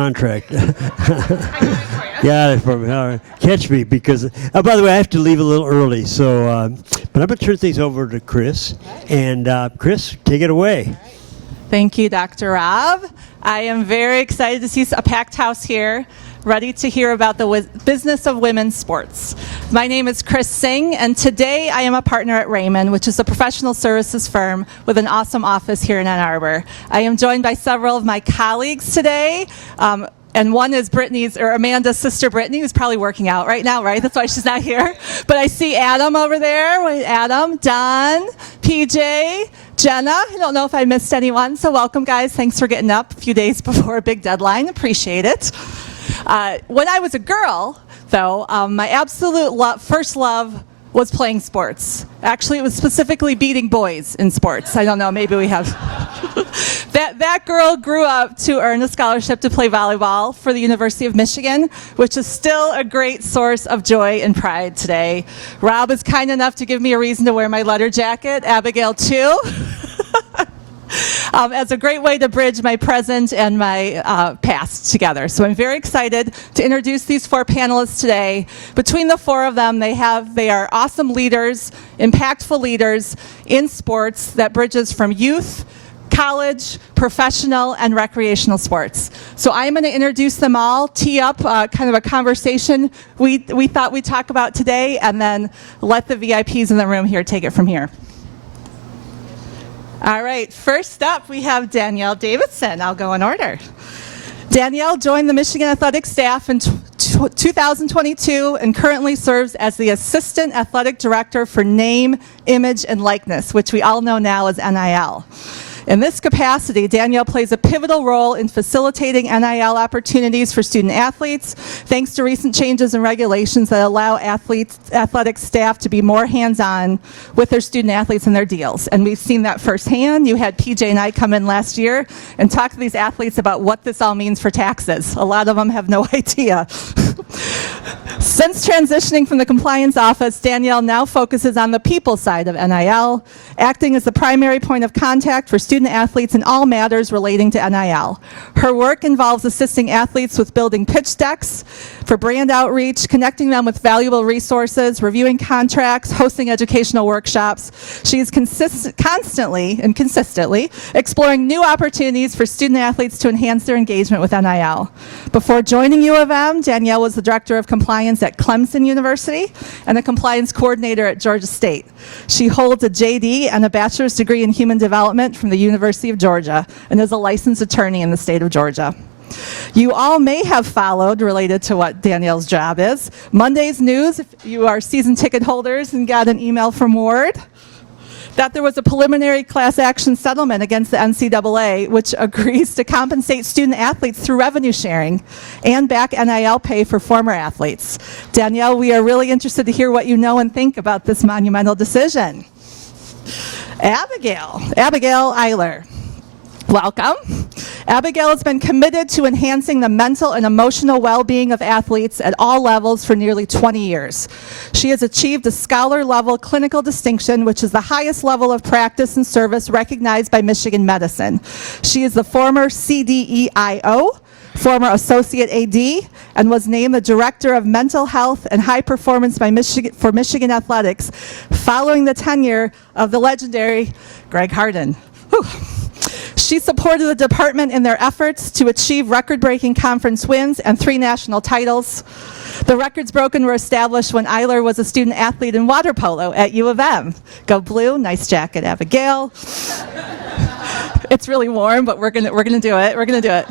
contract. Yeah, catch me because, by the way, I have to leave a little early. So, but I'm going to turn things over to Chris. And Chris, take it away. Thank you, Dr. Rob. I am very excited to see a packed house here, ready to hear about the business of women's sports. My name is Chris Singh, and today I am a partner at Raymond, which is a professional services firm with an awesome office here in Ann Arbor. I am joined by several of my colleagues today. And one is Amanda's sister, Brittany, who's probably working out right now, right? That's why she's not here. But I see Adam over there. Wait, Adam, Don, PJ, Jenna. I don't know if I missed anyone, so welcome, guys. Thanks for getting up a few days before a big deadline. Appreciate it. When I was a girl, though, my absolute first love was playing sports. Actually, it was specifically beating boys in sports. I don't know, maybe we have. That girl grew up to earn a scholarship to play volleyball for the University of Michigan, which is still a great source of joy and pride today. Rob is kind enough to give me a reason to wear my letter jacket, Abigail too. As a great way to bridge my present and my past together. So I'm very excited to introduce these four panelists today. Between the four of them, they are awesome leaders, impactful leaders in sports that bridges from youth, college, professional, and recreational sports. So I'm going to introduce them all, tee up kind of a conversation we thought we'd talk about today, and then let the VIPs in the room here take it from here. All right, first up we have Danielle Davison. I'll go in order. Danielle joined the Michigan Athletic staff in 2022 and currently serves as the Assistant Athletic Director for Name, Image, and Likeness, which we all know now as NIL. In this capacity, Danielle plays a pivotal role in facilitating NIL opportunities for student athletes, thanks to recent changes in regulations that allow athletic staff to be more hands-on with their student athletes and their deals. And we've seen that firsthand. You had PJ and I come in last year and talk to these athletes about what this all means for taxes. A lot of them have no idea. Since transitioning from the compliance office, Danielle now focuses on the people side of NIL, acting as the primary point of contact for student athletes in all matters relating to NIL. Her work involves assisting athletes with building pitch decks for brand outreach, connecting them with valuable resources, reviewing contracts, hosting educational workshops. She is constantly and consistently exploring new opportunities for student athletes to enhance their engagement with NIL. Before joining U of M, Danielle was the Director of Compliance at Clemson University and a Compliance Coordinator at Georgia State. She holds a JD and a Bachelor's degree in Human Development from the University of Georgia and is a licensed attorney in the state of Georgia. You all may have followed, related to what Danielle's job is, Monday's news, if you are season ticket holders and got an email from Ward, that there was a preliminary class action settlement against the NCAA, which agrees to compensate student athletes through revenue sharing and back NIL pay for former athletes. Danielle, we are really interested to hear what you know and think about this monumental decision. Abigail Eiler. Welcome. Abigail has been committed to enhancing the mental and emotional well-being of athletes at all levels for nearly 20 years. She has achieved a scholar-level clinical distinction, which is the highest level of practice and service recognized by Michigan medicine. She is the former CDEIO, former Associate AD, and was named the Director of Mental Health and High Performance for Michigan Athletics following the tenure of the legendary Greg Harden. Whew. She supported the department in their efforts to achieve record-breaking conference wins and 3 national titles. The records broken were established when Eiler was a student athlete in water polo at U of M. Go blue, nice jacket, Abigail. It's really warm, but we're gonna do it. We're gonna do it.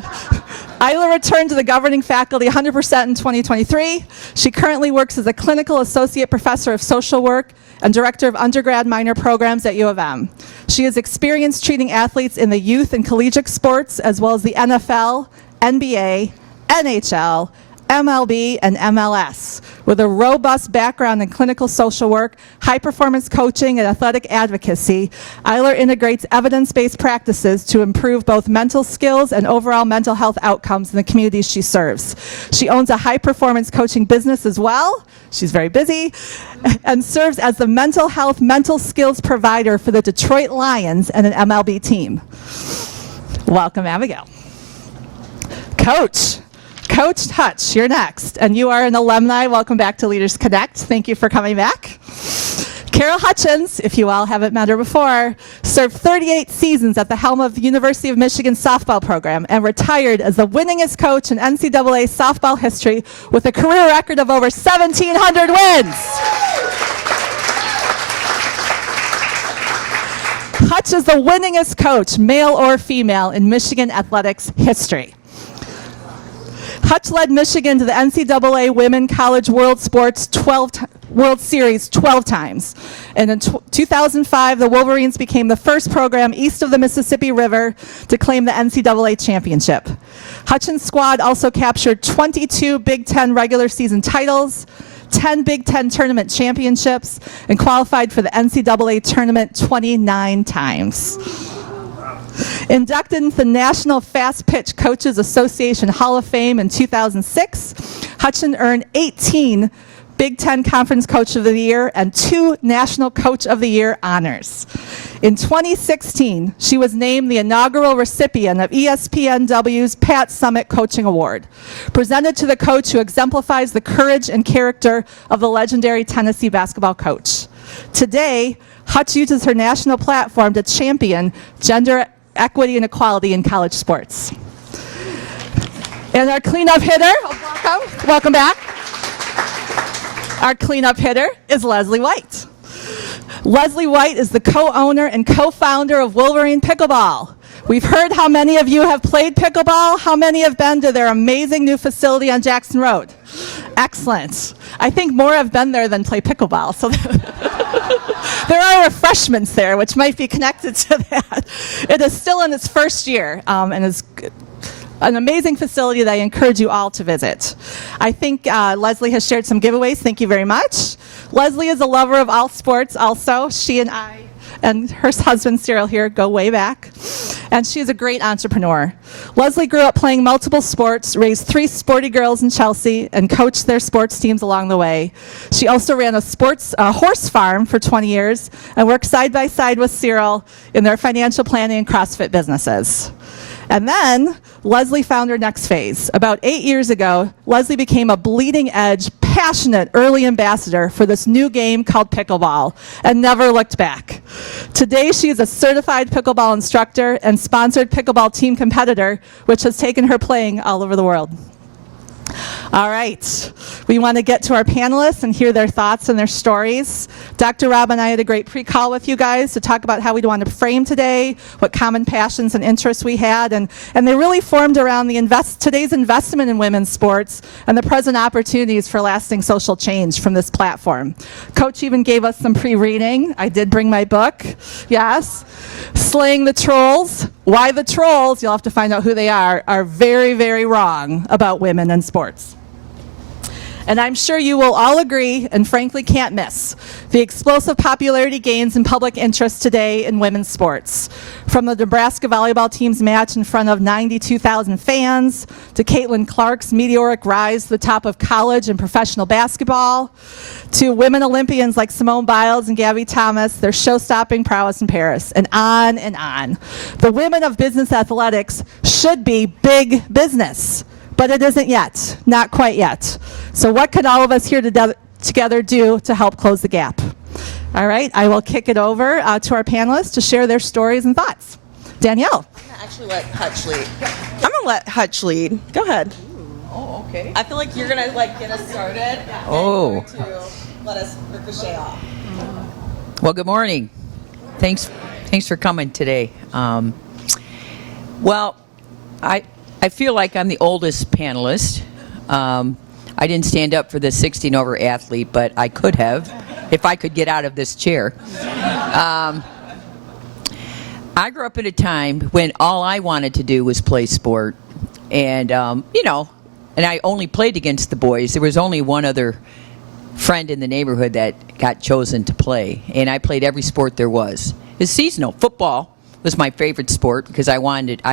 Eiler returned to the governing faculty 100% in 2023. She currently works as a clinical associate professor of social work and director of undergrad minor programs at U of M. She has experience treating athletes in the youth and collegiate sports, as well as the NFL, NBA, NHL, MLB, and MLS. With a robust background in clinical social work, high-performance coaching, and athletic advocacy, Eiler integrates evidence-based practices to improve both mental skills and overall mental health outcomes in the communities she serves. She owns a high-performance coaching business as well. She's very busy, and serves as the mental health, mental skills provider for the Detroit Lions and an MLB team. Welcome, Abigail. Coach. Coach Hutch, you're next. And you are an alumni. Welcome back to LeadersConnect. Thank you for coming back. Carol Hutchins, if you all haven't met her before, served 38 seasons at the helm of the University of Michigan softball program and retired as the winningest coach in NCAA softball history with a career record of over 1,700 wins. Hutch is the winningest coach, male or female, in Michigan athletics history. Hutch led Michigan to the NCAA Women College World Series 12 times. And in 2005, the Wolverines became the first program east of the Mississippi River to claim the NCAA championship. Hutchins' squad also captured 22 Big Ten regular season titles, 10 Big Ten tournament championships, and qualified for the NCAA tournament 29 times. Inducted into the National Fast Pitch Coaches Association Hall of Fame in 2006, Hutchins earned 18 Big Ten Conference Coach of the Year and 2 National Coach of the Year honors. In 2016, she was named the inaugural recipient of ESPNW's Pat Summit Coaching Award, presented to the coach who exemplifies the courage and character of the legendary Tennessee basketball coach. Today, Hutch uses her national platform to champion gender equity and equality in college sports. And our cleanup hitter, welcome back. Our cleanup hitter is Leslie White. Leslie White is the co-owner and co-founder of Wolverine Pickleball. We've heard how many of you have played pickleball. How many have been to their amazing new facility on Jackson Road? Excellent. I think more have been there than play pickleball. So there are refreshments there, which might be connected to that. It is still in its first year and is an amazing facility that I encourage you all to visit. I think Leslie has shared some giveaways. Thank you very much. Leslie is a lover of all sports also. She and I and her husband Cyril here go way back. And she is a great entrepreneur. Leslie grew up playing multiple sports, raised 3 sporty girls in Chelsea, and coached their sports teams along the way. She also ran a horse farm for 20 years and worked side by side with Cyril in their financial planning and CrossFit businesses. And then Leslie found her next phase. About 8 years ago, Leslie became a bleeding edge, passionate early ambassador for this new game called pickleball and never looked back. Today, she is a certified pickleball instructor and sponsored pickleball team competitor, which has taken her playing all over the world. All right, we want to get to our panelists and hear their thoughts and their stories. Dr. Rob and I had a great pre-call with you guys to talk about how we'd want to frame today, what common passions and interests we had, and they really formed around today's investment in women's sports and the present opportunities for lasting social change from this platform. Coach even gave us some pre-reading. I did bring my book, yes. Slaying the Trolls. Why the trolls, you'll have to find out who they are very, very wrong about women and sports. And I'm sure you will all agree, and frankly can't miss, the explosive popularity gains in public interest today in women's sports. From the Nebraska volleyball team's match in front of 92,000 fans, to Caitlin Clark's meteoric rise to the top of college and professional basketball, to women Olympians like Simone Biles and Gabby Thomas, their show-stopping prowess in Paris, and on and on. The women of business athletics should be big business. But it isn't yet, not quite yet. So what can all of us here together do to help close the gap? All right, I will kick it over to our panelists to share their stories and thoughts. Danielle. I'm going to actually let Hutch lead. I'm going to let Hutch lead. Go ahead. Oh, okay. I feel like you're going to get us started. Oh. To let us ricochet off. Well, good morning. Thanks for coming today. Well, I feel like I'm the oldest panelist. I didn't stand up for the 16 over athlete, but I could have if I could get out of this chair. I grew up at a time when all I wanted to do was play sport. And, and I only played against the boys. There was only one other friend in the neighborhood that got chosen to play. And I played every sport there was. It's seasonal. Football was my favorite sport because I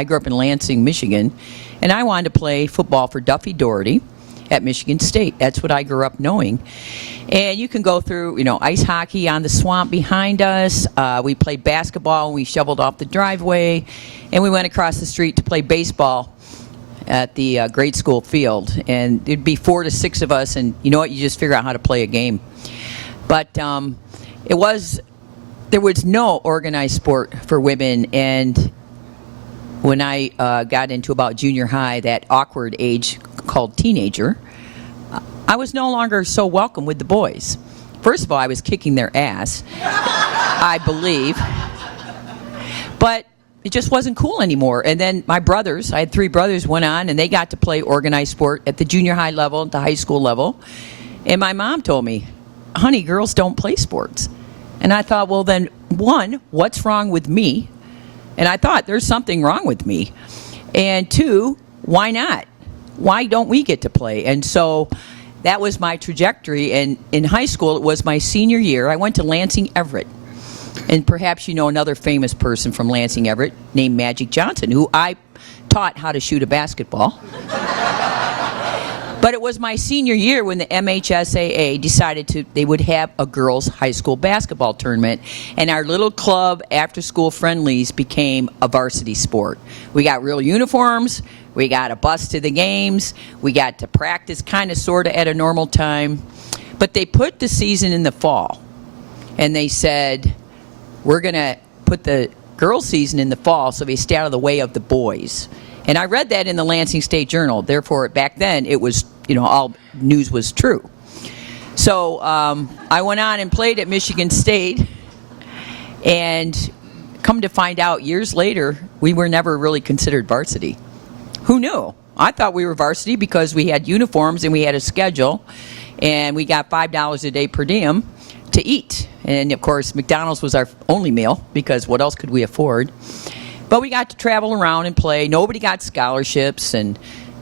grew up in Lansing, Michigan, and I wanted to play football for Duffy Doherty at Michigan State. That's what I grew up knowing. And you can go through, ice hockey on the swamp behind us. We played basketball and we shoveled off the driveway, and we went across the street to play baseball at the grade school field, and it'd be 4 to 6 of us, and you know what? You just figure out how to play a game. But there was no organized sport for women, and when I got into about junior high, that awkward age called teenager, I was no longer so welcome with the boys. First of all, I was kicking their ass, I believe. But it just wasn't cool anymore. And then my brothers, I had 3 brothers, went on, and they got to play organized sport at the junior high level, at the high school level. And my mom told me, honey, girls don't play sports. And I thought, well, then, one, what's wrong with me? And I thought, there's something wrong with me. And 2, why not? Why don't we get to play? And so that was my trajectory. And in high school, it was my senior year. I went to Lansing Everett. And perhaps you know another famous person from Lansing Everett named Magic Johnson, who I taught how to shoot a basketball. But it was my senior year when the MHSAA decided they would have a girls' high school basketball tournament, and our little club after-school friendlies became a varsity sport. We got real uniforms, we got a bus to the games, we got to practice kind of sort of at a normal time, but they put the season in the fall, and they said, we're going to put the girls' season in the fall so they stay out of the way of the boys. And I read that in the Lansing State Journal. Therefore, back then, it was, all news was true. So I went on and played at Michigan State. And come to find out, years later, we were never really considered varsity. Who knew? I thought we were varsity because we had uniforms and we had a schedule. And we got $5 a day per diem to eat. And, of course, McDonald's was our only meal because what else could we afford? But we got to travel around and play. Nobody got scholarships. And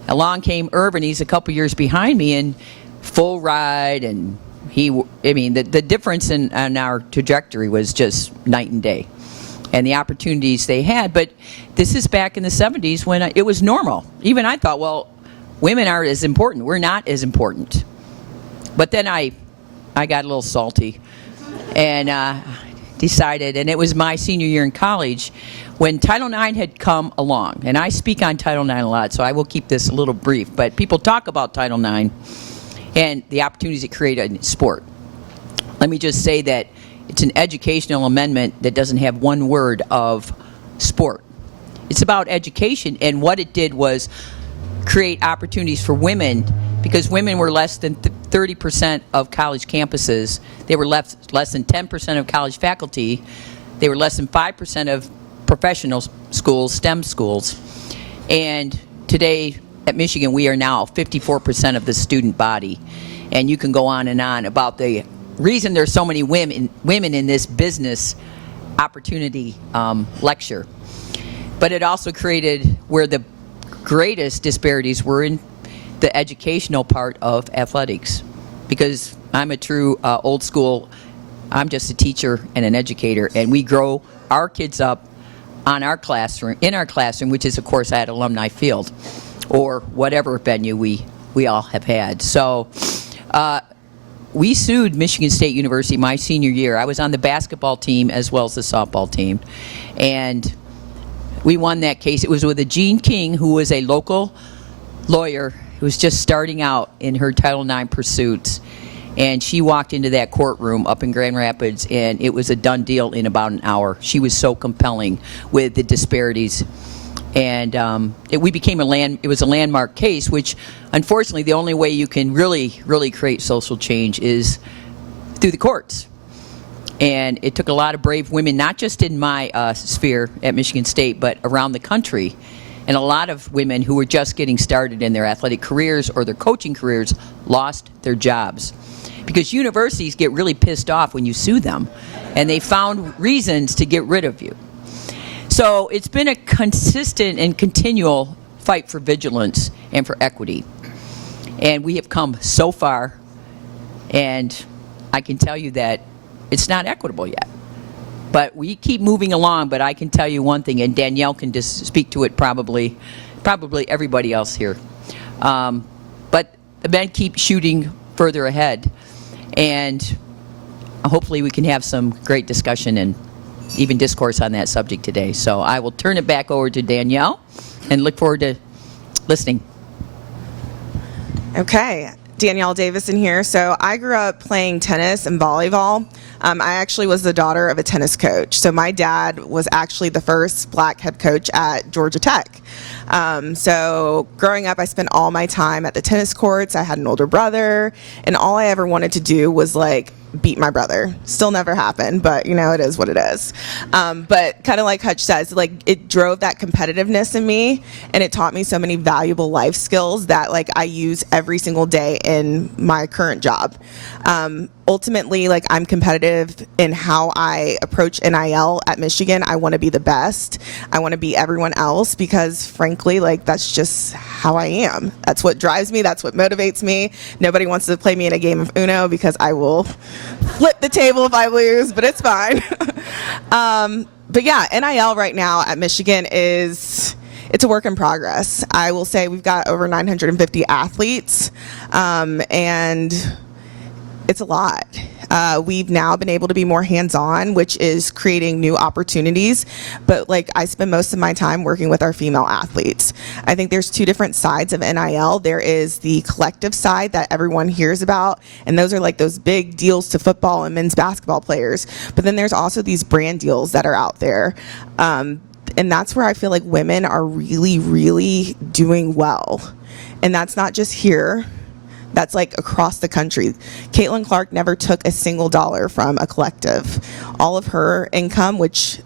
along came Irvin. He's a couple years behind me and full ride. And the difference in our trajectory was just night and day. And the opportunities they had. But this is back in the 70s when it was normal. Even I thought, well, women aren't as important. We're not as important. But then I got a little salty and decided, and it was my senior year in college, when Title IX had come along, and I speak on Title IX a lot, so I will keep this a little brief, but people talk about Title IX and the opportunities it created in sport. Let me just say that it's an educational amendment that doesn't have one word of sport. It's about education, and what it did was create opportunities for women, because women were less than 30% of college campuses. They were less than 10% of college faculty. They were less than 5% of professional schools, STEM schools. And today at Michigan, we are now 54% of the student body. And you can go on and on about the reason there's so many women in this business opportunity lecture. But it also created where the greatest disparities were in the educational part of athletics, because I'm a true old school, I'm just a teacher and an educator, and we grow our kids up in our classroom, which is, of course, at Alumni Field or whatever venue we all have had. So we sued Michigan State University my senior year. I was on the basketball team as well as the softball team, and we won that case. It was with a Jean King, who was a local lawyer who was just starting out in her Title IX pursuits. And she walked into that courtroom up in Grand Rapids, and it was a done deal in about an hour. She was so compelling with the disparities. And it was a landmark case, which unfortunately the only way you can really, really create social change is through the courts. And it took a lot of brave women, not just in my sphere at Michigan State, but around the country. And a lot of women who were just getting started in their athletic careers or their coaching careers lost their jobs. Because universities get really pissed off when you sue them, and they found reasons to get rid of you. So it's been a consistent and continual fight for vigilance and for equity. And we have come so far, and I can tell you that it's not equitable yet. But we keep moving along, but I can tell you one thing, and Danielle can just speak to it probably everybody else here. But the men keep shooting further ahead, and hopefully we can have some great discussion and even discourse on that subject today. So I will turn it back over to Danielle and look forward to listening. Okay, Danielle Davison here. So I grew up playing tennis and volleyball. I actually was the daughter of a tennis coach. So my dad was actually the first black head coach at Georgia Tech. So growing up, I spent all my time at the tennis courts. I had an older brother, and all I ever wanted to do was like beat my brother. Still never happened, but you know, it is what it is. But kind of like Hutch says, like it drove that competitiveness in me, and it taught me so many valuable life skills that like I use every single day in my current job. Ultimately, like I'm competitive in how I approach NIL at Michigan. I want to be the best. I want to be everyone else because frankly, like that's just how I am. That's what drives me. That's what motivates me. Nobody wants to play me in a game of Uno because I will flip the table if I lose, but it's fine. But yeah, NIL right now at Michigan it's a work in progress. I will say we've got over 950 athletes, and it's a lot. We've now been able to be more hands-on, which is creating new opportunities. But like I spend most of my time working with our female athletes. I think there's two different sides of NIL. There is the collective side that everyone hears about, and those are like those big deals to football and men's basketball players. But then there's also these brand deals that are out there. And that's where I feel like women are really, really doing well. And that's not just here. That's like across the country. Caitlin Clark never took a single dollar from a collective. All of her income, which,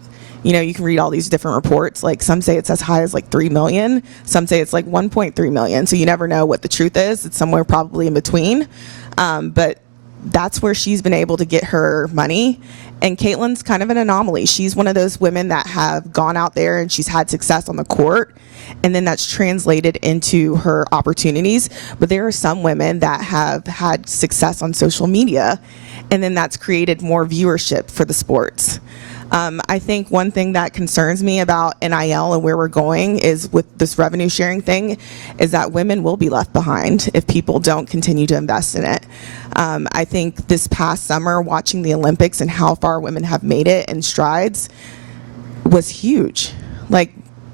you know, you can read all these different reports. Like some say it's as high as like 3 million. Some say it's like 1.3 million. So you never know what the truth is. It's somewhere probably in between. But that's where she's been able to get her money. And Caitlin's kind of an anomaly. She's one of those women that have gone out there and she's had success on the court, and then that's translated into her opportunities. But there are some women that have had success on social media, and then that's created more viewership for the sports. I think one thing that concerns me about NIL and where we're going is with this revenue sharing thing is that women will be left behind if people don't continue to invest in it. I think this past summer, watching the Olympics and how far women have made it in strides was huge. Like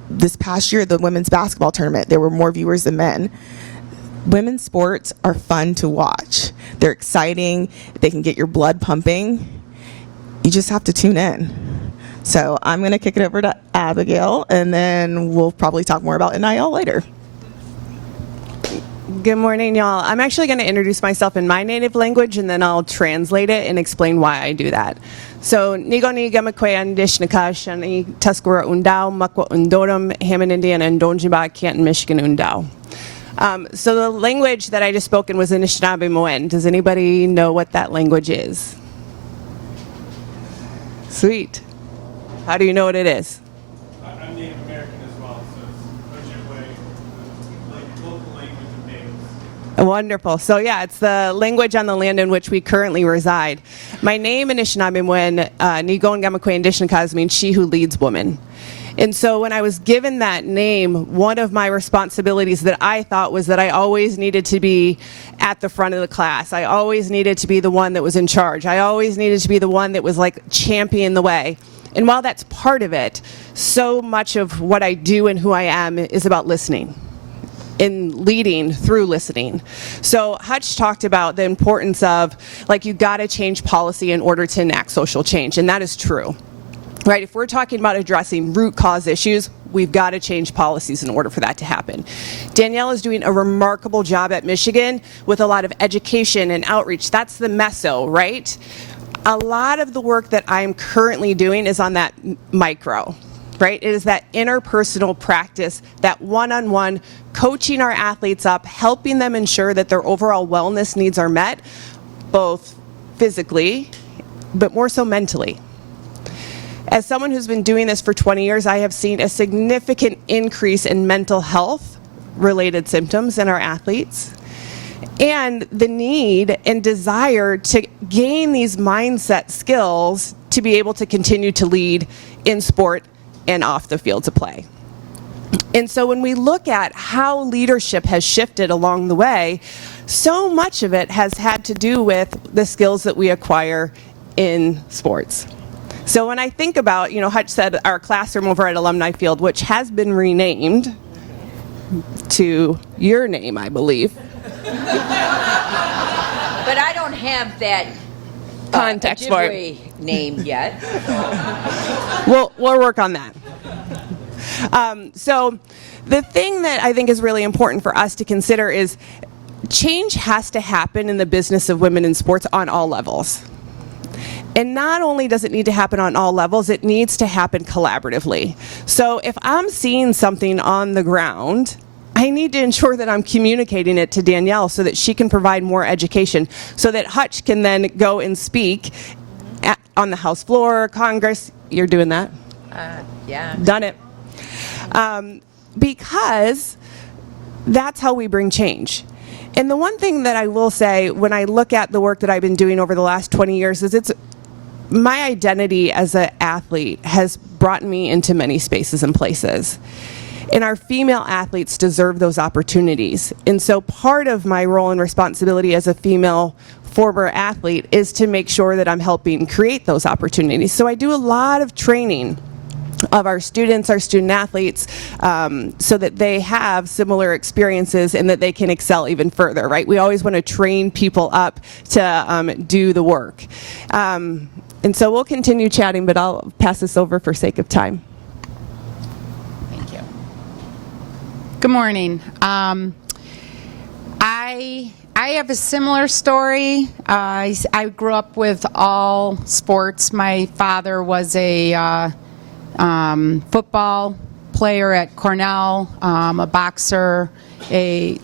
this past year, the women's basketball tournament, there were more viewers than men. Women's sports are fun to watch. They're exciting. They can get your blood pumping. You just have to tune in. So I'm going to kick it over to Abigail, and then we'll probably talk more about NIL later. Good morning, y'all. I'm actually going to introduce myself in my native language, and then I'll translate it and explain why I do that. So, Nigo ni gamakwe andishnaka shani taskura undao makwa undorum haman Indian and donjiba Canton, Michigan undao. So the language that I just spoken was Anishinaabe Moen. Does anybody know what that language is? Sweet. How do you know what it is? I'm Native American as well, so it's Ojibwe, like local language of natives. Wonderful. So yeah, it's the language on the land in which we currently reside. My name Anishinaabe Nigon Gamakwe Indishinakaz means she who leads woman. And so when I was given that name, one of my responsibilities that I thought was that I always needed to be at the front of the class. I always needed to be the one that was in charge. I always needed to be the one that was like championing the way. And while that's part of it, so much of what I do and who I am is about listening and leading through listening. So Hutch talked about the importance of, like, you got to change policy in order to enact social change, and that is true. Right, if we're talking about addressing root cause issues, we've got to change policies in order for that to happen. Danielle is doing a remarkable job at Michigan with a lot of education and outreach. That's the meso, right? A lot of the work that I'm currently doing is on that micro, right? It is that interpersonal practice, that one-on-one coaching our athletes up, helping them ensure that their overall wellness needs are met, both physically, but more so mentally. As someone who's been doing this for 20 years, I have seen a significant increase in mental health related symptoms in our athletes, and the need and desire to gain these mindset skills to be able to continue to lead in sport and off the fields of play. And so when we look at how leadership has shifted along the way, so much of it has had to do with the skills that we acquire in sports. So when I think about, Hutch said our classroom over at Alumni Field, which has been renamed, to your name, I believe. But I don't have that Context for it. Ojibwe name yet. We'll work on that. So the thing that I think is really important for us to consider is change has to happen in the business of women in sports on all levels. And not only does it need to happen on all levels, it needs to happen collaboratively. So if I'm seeing something on the ground, I need to ensure that I'm communicating it to Danielle so that she can provide more education, so that Hutch can then go and speak on the House floor, Congress. You're doing that? Yeah. Done it. Because that's how we bring change. And the one thing that I will say when I look at the work that I've been doing over the last 20 years is it's my identity as an athlete has brought me into many spaces and places. And our female athletes deserve those opportunities. And so part of my role and responsibility as a female former athlete is to make sure that I'm helping create those opportunities. So I do a lot of training of our students, our student athletes, so that they have similar experiences and that they can excel even further, right? We always want to train people up to do the work. And so we'll continue chatting, but I'll pass this over for sake of time. Thank you. Good morning. I have a similar story. I grew up with all sports. My father was a football player at Cornell, a boxer, a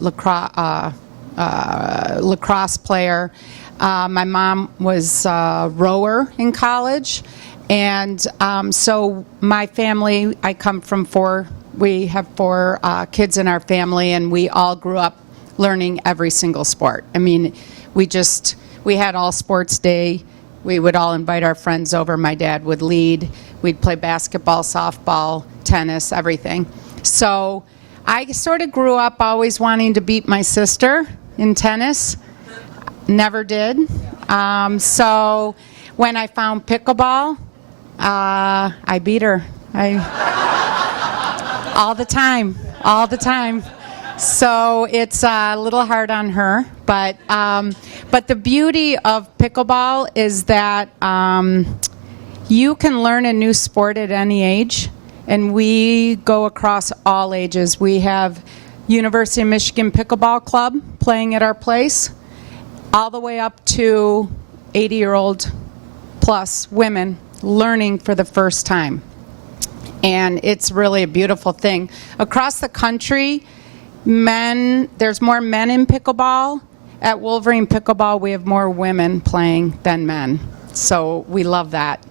lacrosse player. My mom was a rower in college. And so my family, I come from we have four kids in our family, and we all grew up learning every single sport. I mean, we had all sports day. We would all invite our friends over. My dad would lead. We'd play basketball, softball, tennis, everything. So I sort of grew up always wanting to beat my sister in tennis. Never did. So when I found pickleball, I beat her. All the time. So it's a little hard on her, but the beauty of pickleball is that you can learn a new sport at any age, and we go across all ages. We have University of Michigan Pickleball Club playing at our place, all the way up to 80-year-old plus women learning for the first time. And it's really a beautiful thing. Across the country, there's more men in pickleball. At Wolverine Pickleball, we have more women playing than men. So we love that.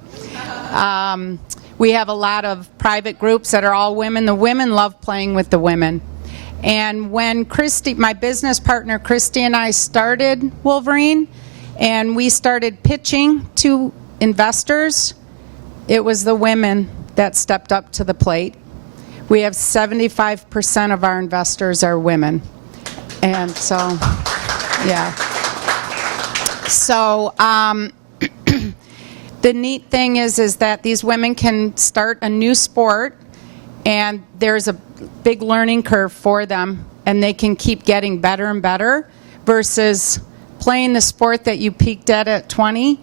We have a lot of private groups that are all women. The women love playing with the women. And when Christy, my business partner, Christy and I started Wolverine, and we started pitching to investors, it was the women that stepped up to the plate. We have 75% of our investors are women. And so, yeah. So the neat thing is that these women can start a new sport, and there's a big learning curve for them, and they can keep getting better and better versus playing the sport that you peaked at 20,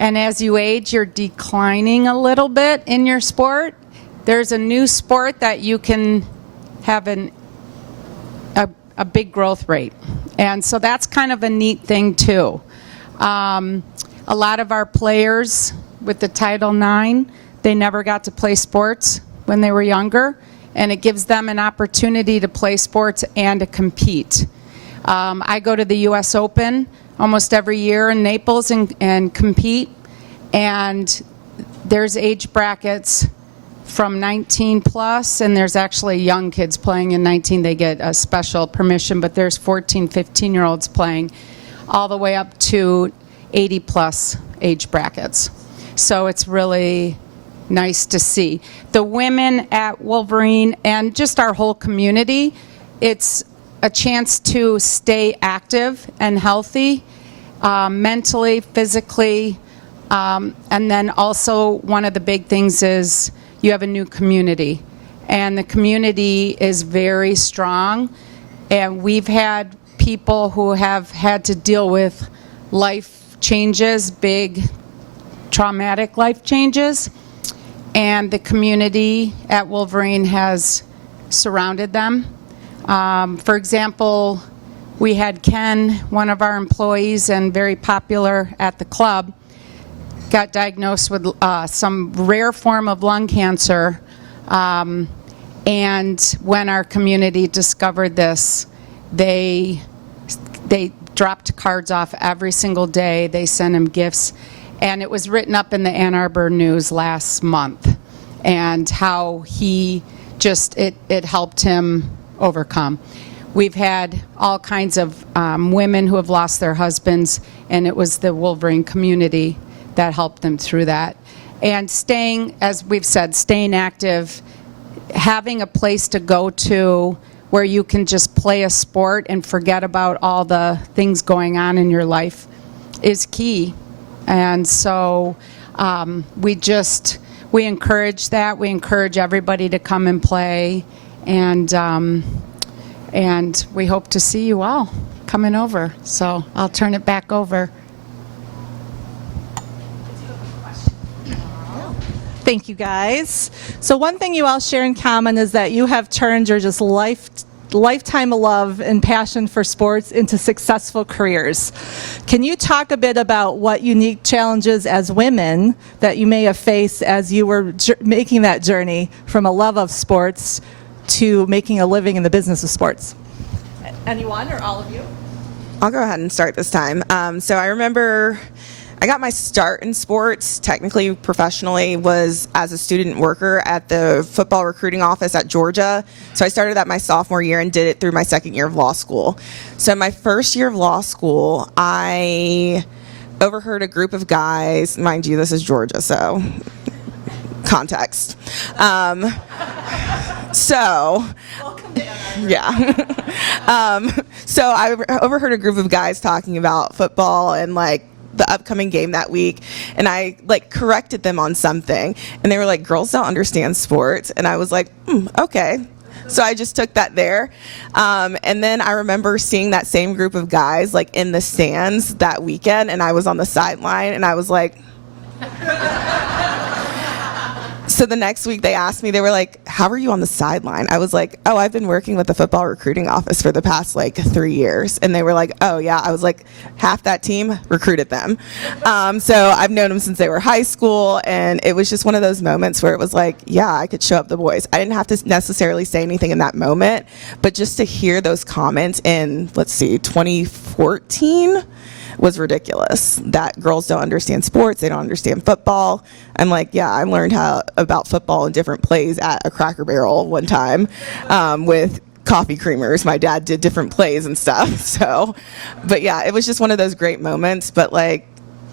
and as you age, you're declining a little bit in your sport. There's a new sport that you can have a big growth rate. And so that's kind of a neat thing too. A lot of our players with the Title IX, they never got to play sports when they were younger, and it gives them an opportunity to play sports and to compete. I go to the US Open almost every year in Naples and compete, and there's age brackets from 19 plus, and there's actually young kids playing in 19. They get a special permission, but there's 14, 15-year-olds playing all the way up to 80 plus age brackets. So it's really nice to see. The women at Wolverine and just our whole community, it's a chance to stay active and healthy, mentally, physically, and then also one of the big things is you have a new community. and the community is very strong. And we've had people who have had to deal with life changes, big traumatic life changes, and the community at Wolverine has surrounded them. For example, we had Ken, one of our employees and very popular at the club, got diagnosed with some rare form of lung cancer. And when our community discovered this, they dropped cards off every single day. They sent him gifts. And it was written up in the Ann Arbor News last month, and how he just, it helped him overcome. We've had all kinds of women who have lost their husbands, and it was the Wolverine community that helped them through that. And staying, as we've said, staying active, having a place to go to where you can just play a sport and forget about all the things going on in your life is key. And so we encourage that. We encourage everybody to come and play. And we hope to see you all coming over. So I'll turn it back over. Thank you, guys. So one thing you all share in common is that you have turned your just lifetime of love and passion for sports into successful careers. Can you talk a bit about what unique challenges as women that you may have faced as you were making that journey from a love of sports to making a living in the business of sports? Anyone or all of you? I'll go ahead and start this time. So I remember I got my start in sports, technically professionally, was as a student worker at the football recruiting office at Georgia. So I started that my sophomore year and did it through my second year of law school. So my first year of law school, I overheard a group of guys, mind you, this is Georgia, so context. So I overheard a group of guys talking about football and like the upcoming game that week, and I like corrected them on something, and they were like, girls don't understand sports, and I was like, okay. So I just took that there, and then I remember seeing that same group of guys like in the stands that weekend, and I was on the sideline, and I was like so the next week they asked me, they were like, how are you on the sideline? I was like, oh, I've been working with the football recruiting office for the past like 3 years. And they were like, oh yeah. I was like, half that team recruited them. So I've known them since they were high school. And it was just one of those moments where it was like, yeah, I could show up the boys. I didn't have to necessarily say anything in that moment, but just to hear those comments in, 2014, was ridiculous. That girls don't understand sports, they don't understand football. I'm like, yeah, I learned about football in different plays at a Cracker Barrel one time with coffee creamers. My dad did different plays and stuff. So, but yeah, it was just one of those great moments. But like,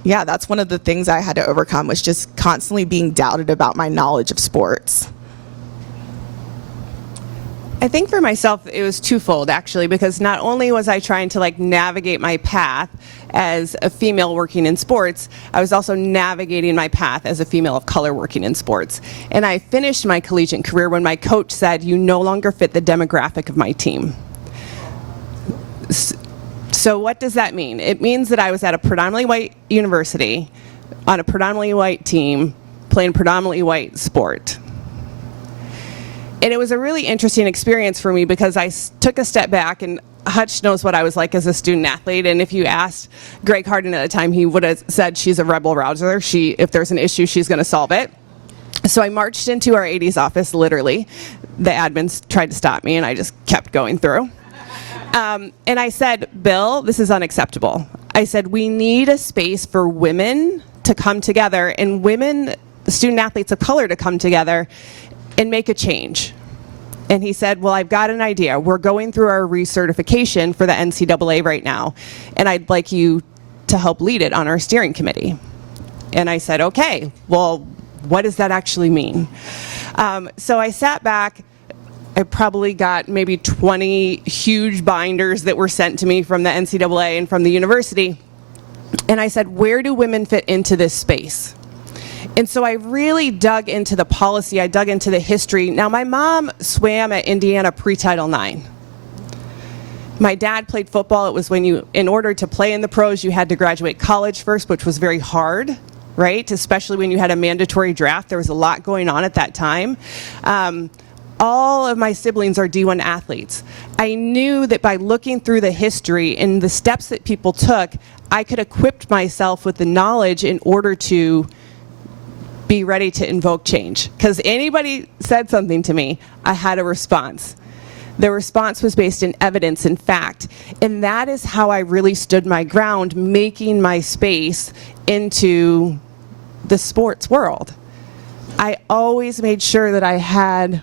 yeah, that's one of the things I had to overcome, was just constantly being doubted about my knowledge of sports. I think for myself, it was twofold, actually, because not only was I trying to like navigate my path as a female working in sports, I was also navigating my path as a female of color working in sports. And I finished my collegiate career when my coach said, you no longer fit the demographic of my team. So what does that mean? It means that I was at a predominantly white university on a predominantly white team playing predominantly white sport. And it was a really interesting experience for me because I took a step back, and Hutch knows what I was like as a student athlete. And if you asked Greg Harden at the time, he would have said she's a rebel rouser. If there's an issue, she's going to solve it. So I marched into our 80s office, literally. The admins tried to stop me, and I just kept going through. And I said, Bill, this is unacceptable. I said, we need a space for women to come together, and women, student athletes of color, to come together and make a change. And he said, well, I've got an idea. We're going through our recertification for the NCAA right now, and I'd like you to help lead it on our steering committee. And I said, okay, well, what does that actually mean? So I sat back. I probably got maybe 20 huge binders that were sent to me from the NCAA and from the university. And I said, where do women fit into this space? And so I really dug into the policy, I dug into the history. Now, my mom swam at Indiana pre-Title IX. My dad played football. It was when in order to play in the pros, you had to graduate college first, which was very hard, right? Especially when you had a mandatory draft. There was a lot going on at that time. All of my siblings are D1 athletes. I knew that by looking through the history and the steps that people took, I could equip myself with the knowledge in order to be ready to invoke change. Because anybody said something to me, I had a response. The response was based in evidence and fact. And that is how I really stood my ground, making my space into the sports world. I always made sure that I had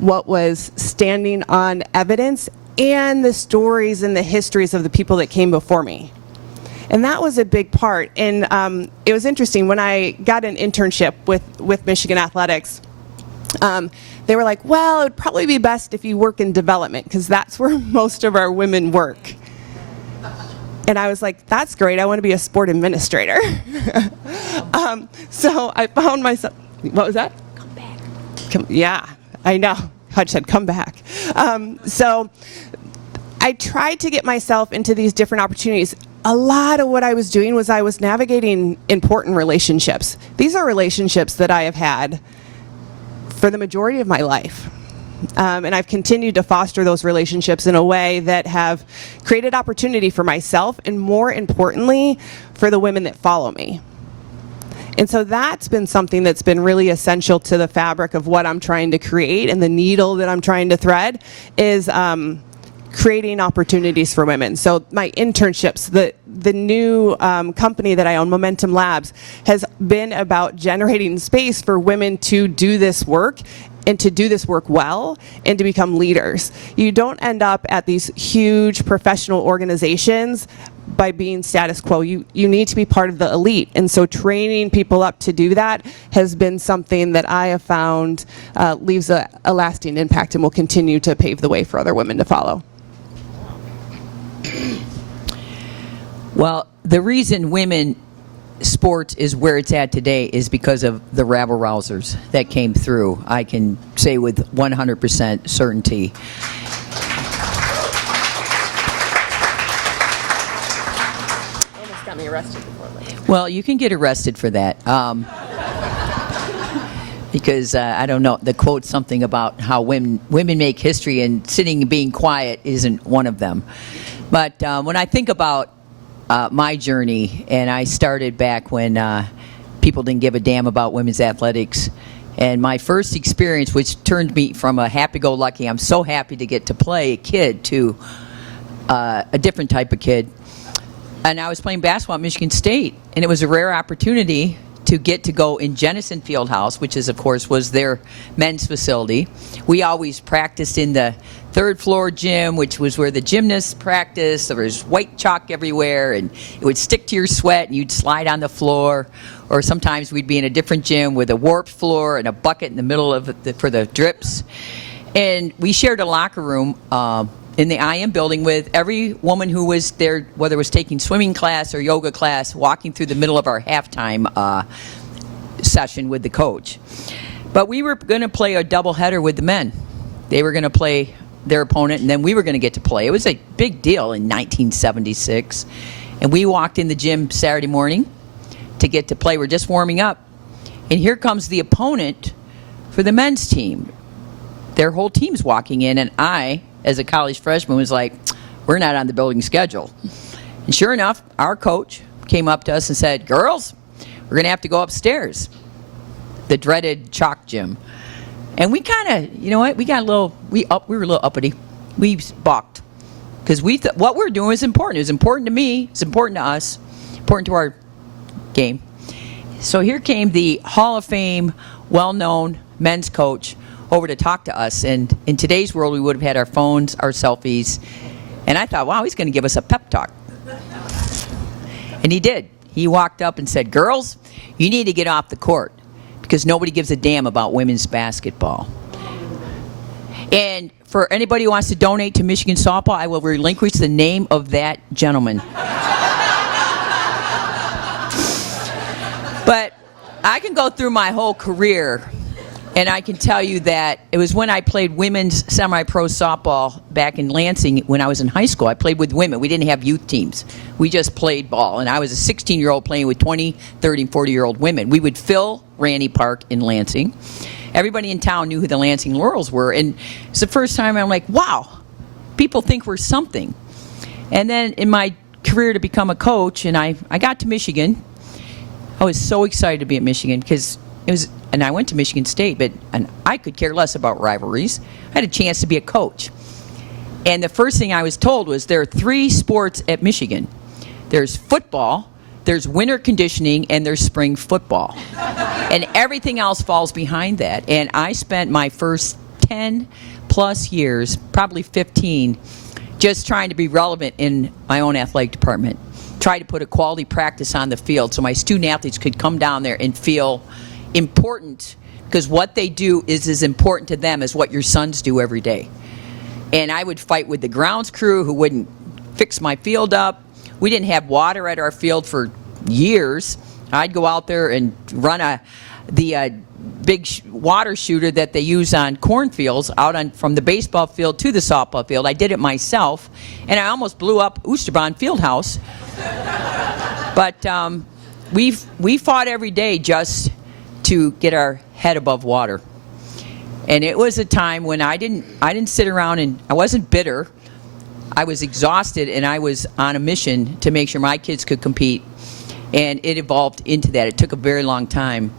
what was standing on evidence and the stories and the histories of the people that came before me. And that was a big part. And it was interesting, when I got an internship with Michigan Athletics, they were like, well, it would probably be best if you work in development, because that's where most of our women work. And I was like, that's great, I want to be a sport administrator. So I found myself, what was that? Come back. Yeah, I know. Hutch said, come back. So I tried to get myself into these different opportunities. A lot of what I was doing was I was navigating important relationships. These are relationships that I have had for the majority of my life. And I've continued to foster those relationships in a way that have created opportunity for myself and, more importantly, for the women that follow me. And so that's been something that's been really essential to the fabric of what I'm trying to create, and the needle that I'm trying to thread is creating opportunities for women. So my internships, the new company that I own, Momentum Labs, has been about generating space for women to do this work, and to do this work well, and to become leaders. You don't end up at these huge professional organizations by being status quo. You need to be part of the elite. And so training people up to do that has been something that I have found leaves a lasting impact, and will continue to pave the way for other women to follow. Well, the reason women sports is where it's at today is because of the rabble-rousers that came through. I can say with 100% certainty. Almost got me arrested before. Well, you can get arrested for that. Because I don't know, the quote's something about how women make history, and sitting and being quiet isn't one of them. But when I think about my journey, and I started back when people didn't give a damn about women's athletics, and my first experience, which turned me from a happy-go-lucky, I'm so happy to get to play a kid, to a different type of kid. And I was playing basketball at Michigan State, and it was a rare opportunity to get to go in Jennison Fieldhouse, which is, of course, was their men's facility. We always practiced in the third floor gym, which was where the gymnasts practiced. There was white chalk everywhere, and it would stick to your sweat, and you'd slide on the floor. Or sometimes we'd be in a different gym with a warped floor and a bucket in the middle of for the drips. And we shared a locker room in the IM building with every woman who was there, whether it was taking swimming class or yoga class, walking through the middle of our halftime session with the coach. But we were going to play a doubleheader with the men. They were going to play their opponent, and then we were going to get to play. It was a big deal in 1976. And we walked in the gym Saturday morning to get to play. We're just warming up. And here comes the opponent for the men's team. Their whole team's walking in, and I, as a college freshman, was like, we're not on the building schedule. And sure enough, our coach came up to us and said, girls, we're going to have to go upstairs, the dreaded chalk gym. And we kind of, you know what, we got a little, we were a little uppity. We balked. Because we thought what we're doing is important. It was important to me. It's important to us. Important to our game. So here came the Hall of Fame, well-known men's coach over to talk to us. And in today's world, we would have had our phones, our selfies. And I thought, wow, he's going to give us a pep talk. And he did. He walked up and said, girls, you need to get off the court because nobody gives a damn about women's basketball. And for anybody who wants to donate to Michigan softball, I will relinquish the name of that gentleman. But I can go through my whole career, and I can tell you that it was when I played women's semi-pro softball back in Lansing when I was in high school. I played with women. We didn't have youth teams. We just played ball. And I was a 16-year-old playing with 20, 30, and 40-year-old women. We would fill Randy Park in Lansing. Everybody in town knew who the Lansing Laurels were. And it's the first time I'm like, wow, people think we're something. And then in my career to become a coach, and I got to Michigan. I was so excited to be at Michigan because it was, and I went to Michigan State, and I could care less about rivalries. I had a chance to be a coach. And the first thing I was told was there are 3 sports at Michigan. There's football, there's winter conditioning, and there's spring football. And everything else falls behind that. And I spent my first 10 plus years, probably 15, just trying to be relevant in my own athletic department. Try to put a quality practice on the field so my student athletes could come down there and feel important, because what they do is as important to them as what your sons do every day. And I would fight with the grounds crew who wouldn't fix my field up. We didn't have water at our field for years. I'd go out there and run the big water shooter that they use on cornfields from the baseball field to the softball field. I did it myself, and I almost blew up Oosterbaan Fieldhouse. But we fought every day just to get our head above water. And it was a time when I didn't sit around, and I wasn't bitter. I was exhausted, and I was on a mission to make sure my kids could compete. And it evolved into that. It took a very long time.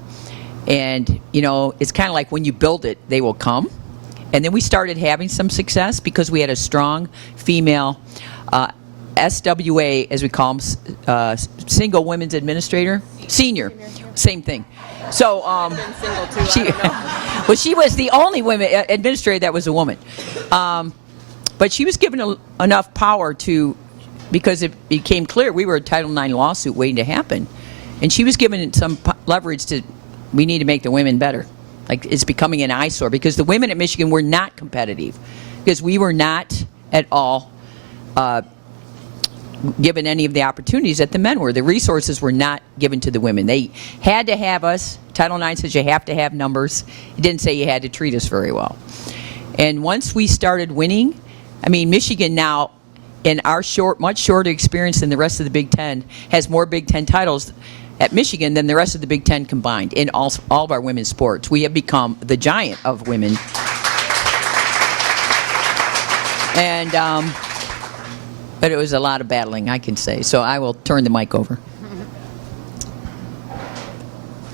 And, you know, it's kind of like when you build it, they will come. And then we started having some success because we had a strong female SWA, as we call them, single women's administrator, senior, same thing. So she was the only women administrator that was a woman. But she was given enough power because it became clear we were a Title IX lawsuit waiting to happen. And she was given some leverage we need to make the women better. Like, it's becoming an eyesore because the women at Michigan were not competitive because we were not at all given any of the opportunities that the men were. The resources were not given to the women. They had to have us. Title IX says you have to have numbers. It didn't say you had to treat us very well. And once we started winning, I mean, Michigan now, in our much shorter experience than the rest of the Big Ten, has more Big Ten titles at Michigan than the rest of the Big Ten combined in all of our women's sports. We have become the giant of women. And but it was a lot of battling, I can say. So I will turn the mic over.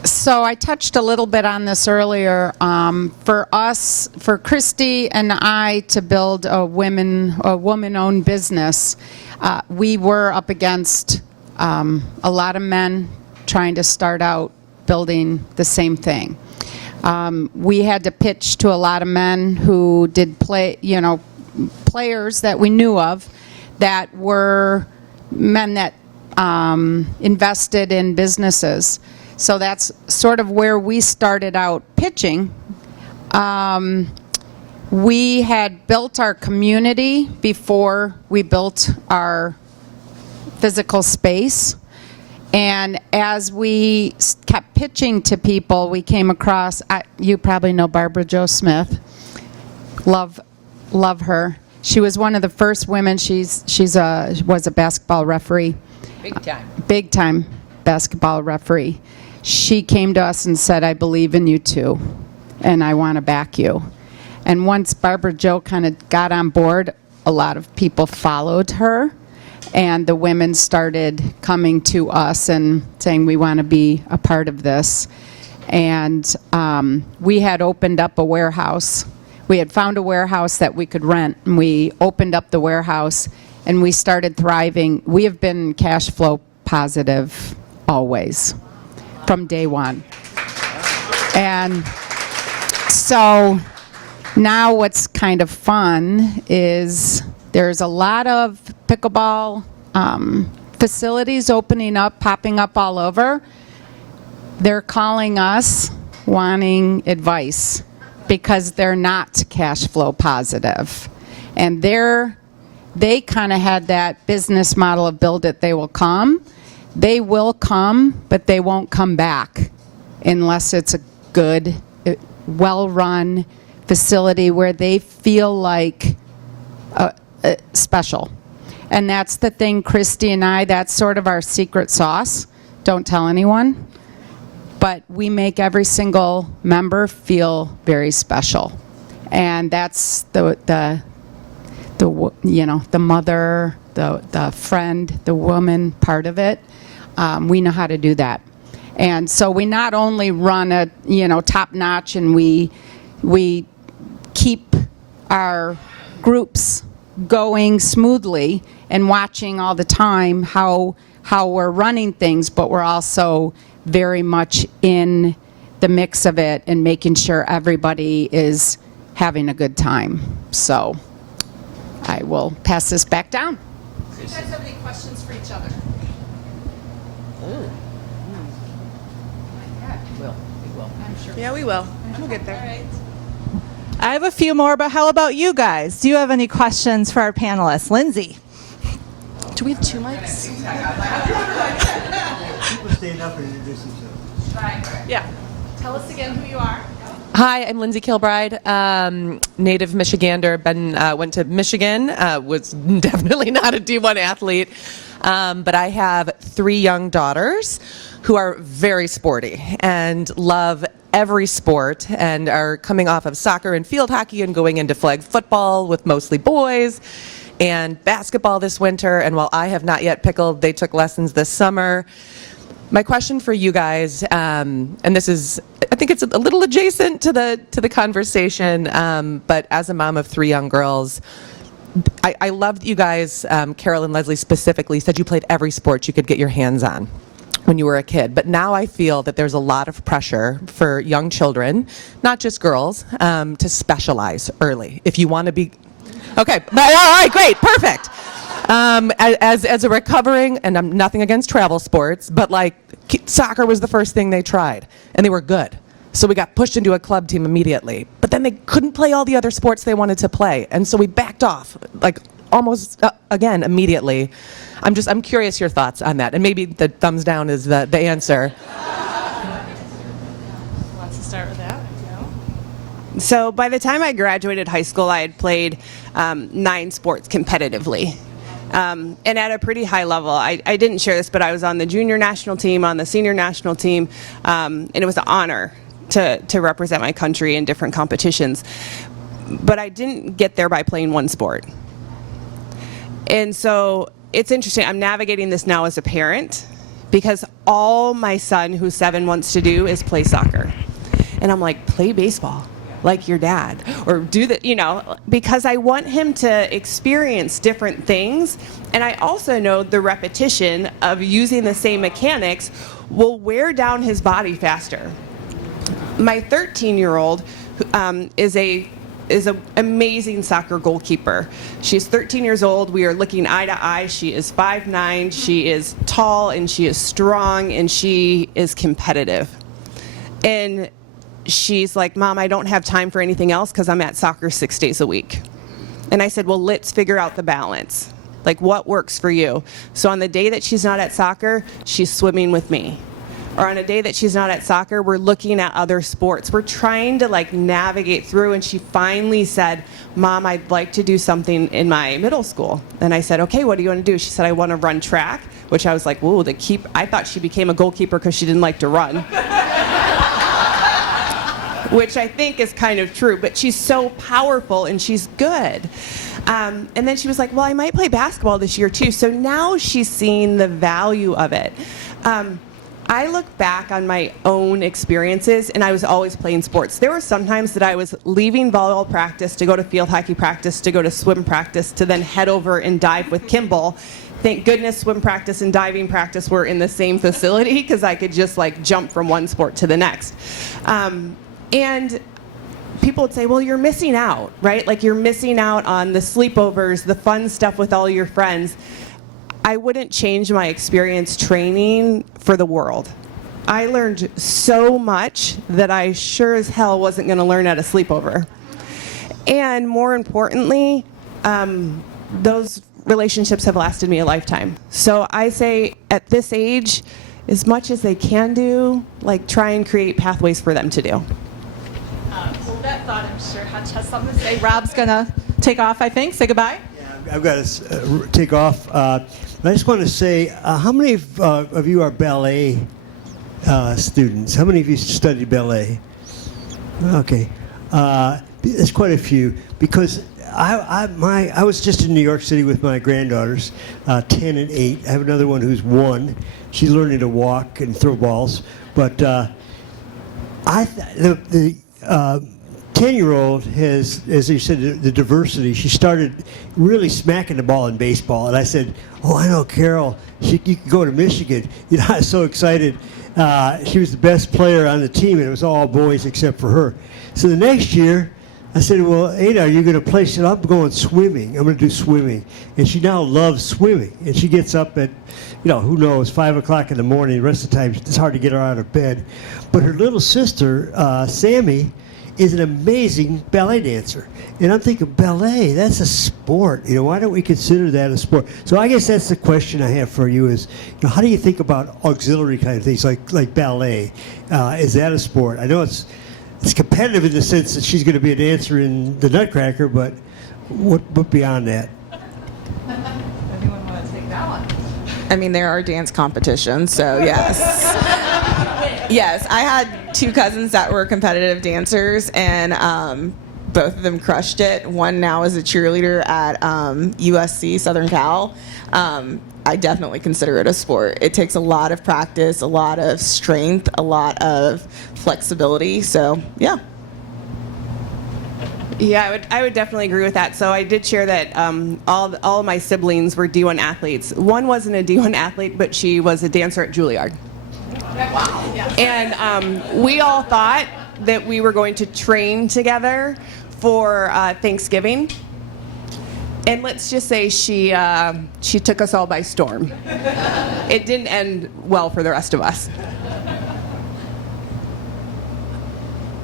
So I touched a little bit on this earlier. For Christy and I to build a woman-owned business, we were up against a lot of men trying to start out building the same thing. We had to pitch to a lot of men who did players that we knew of that were men that invested in businesses. So that's sort of where we started out pitching. We had built our community before we built our physical space. And as we kept pitching to people, we came across, you probably know Barbara Jo Smith. Love her. She was one of the first women. Was a basketball referee. Big time basketball referee. She came to us and said, I believe in you too, and I want to back you. And once Barbara Jo kind of got on board, a lot of people followed her, and the women started coming to us and saying, we want to be a part of this. And we had opened up a warehouse. We had found a warehouse that we could rent, and we opened up the warehouse, and we started thriving. We have been cash flow positive always, from day one. And so now what's kind of fun is there's a lot of pickleball facilities opening up, popping up all over. They're calling us wanting advice because they're not cash flow positive. And they kind of had that business model of build it, they will come. They will come, but they won't come back unless it's a good, well-run facility where they feel like special. And that's the thing, Christy and I, that's sort of our secret sauce. Don't tell anyone. But we make every single member feel very special. And that's the mother, the friend, the woman part of it. We know how to do that. And so we not only run a, top notch, and we keep our groups going smoothly and watching all the time how we're running things, but we're also very much in the mix of it and making sure everybody is having a good time. So I will pass this back down. Do you guys have any questions for each other? Yeah, we will. We'll get there. All right. I have a few more, but how about you guys? Do you have any questions for our panelists? Lindsay. Do we have 2 mics? People stand up and introduce themselves. Yeah. Tell us again who you are. Hi, I'm Lindsay Kilbride, native Michigander. Went to Michigan, was definitely not a D1 athlete, but I have 3 young daughters who are very sporty and love every sport and are coming off of soccer and field hockey and going into flag football with mostly boys and basketball this winter. And while I have not yet pickled, they took lessons this summer. My question for you guys, and this is, I think it's a little adjacent to the conversation, but as a mom of 3 young girls, I loved that you guys, Carol and Leslie specifically, said you played every sport you could get your hands on when you were a kid. But now I feel that there's a lot of pressure for young children, not just girls, to specialize early. If you want to be, okay, all right, great, perfect. As a recovering, and I'm nothing against travel sports, but like soccer was the first thing they tried, and they were good. So we got pushed into a club team immediately. But then they couldn't play all the other sports they wanted to play, and so we backed off, like almost again immediately. I'm curious your thoughts on that, and maybe the thumbs down is the answer. Wants to start with that? No. So by the time I graduated high school, I had played 9 sports competitively. And at a pretty high level. I didn't share this, but I was on the junior national team, on the senior national team, and it was an honor to represent my country in different competitions. But I didn't get there by playing one sport. And so it's interesting, I'm navigating this now as a parent, because all my son, who's 7, wants to do is play soccer. And I'm like, play baseball like your dad, or do that, because I want him to experience different things. And I also know the repetition of using the same mechanics will wear down his body faster. My 13-year-old is an amazing soccer goalkeeper. She's 13 years old. We are looking eye to eye. She is 5'9". She is tall, and she is strong, and she is competitive. And she's like, Mom, I don't have time for anything else because I'm at soccer 6 days a week. And I said, well, let's figure out the balance. Like, what works for you? So on the day that she's not at soccer, she's swimming with me. Or on a day that she's not at soccer, we're looking at other sports. We're trying to navigate through. And she finally said, Mom, I'd like to do something in my middle school. And I said, okay, what do you want to do? She said, I want to run track, which I was like, whoa, I thought she became a goalkeeper because she didn't like to run. Which I think is kind of true, but she's so powerful and she's good. And then she was like, well, I might play basketball this year too. So now she's seeing the value of it. I look back on my own experiences, and I was always playing sports. There were some times that I was leaving volleyball practice to go to field hockey practice, to go to swim practice, to then head over and dive with Kimball. Thank goodness swim practice and diving practice were in the same facility, because I could just jump from one sport to the next. And people would say, well, you're missing out, right? You're missing out on the sleepovers, the fun stuff with all your friends. I wouldn't change my experience training for the world. I learned so much that I sure as hell wasn't going to learn at a sleepover. And more importantly, those relationships have lasted me a lifetime. So I say at this age, as much as they can do, like try and create pathways for them to do. Well, that thought, I'm sure Hutch has something to say. Rob's going to take off, I think. Say goodbye. Yeah, I've got to take off. I just want to say, how many of you are ballet students? How many of you studied ballet? Okay. There's quite a few, because I was just in New York City with my granddaughters, 10 and 8. I have another one who's 1. She's learning to walk and throw balls. But the 10-year-old has, as you said, the diversity. She started really smacking the ball in baseball. And I said, oh, I know Carol. You can go to Michigan. You know, I was so excited. She was the best player on the team, and it was all boys except for her. So the next year, I said, well, Ada, are you going to play? She said, I'm going swimming. I'm going to do swimming. And she now loves swimming. And she gets up at, who knows, 5 o'clock in the morning. The rest of the time, it's hard to get her out of bed. But her little sister, Sammy, is an amazing ballet dancer. And I'm thinking, ballet, that's a sport. Why don't we consider that a sport? So I guess that's the question I have for you is, how do you think about auxiliary kind of things like ballet? Is that a sport? I know it's competitive in the sense that she's going to be a dancer in the Nutcracker, but what beyond that? Anyone want to take that one? I mean, there are dance competitions, so yes. Yes, I had 2 cousins that were competitive dancers, and both of them crushed it. One now is a cheerleader at USC, Southern Cal. I definitely consider it a sport. It takes a lot of practice, a lot of strength, a lot of flexibility. So, yeah. Yeah, I would definitely agree with that. So I did share that all of my siblings were D1 athletes. One wasn't a D1 athlete, but she was a dancer at Juilliard. Wow. Yeah. And we all thought that we were going to train together for Thanksgiving. And let's just say she took us all by storm. It didn't end well for the rest of us.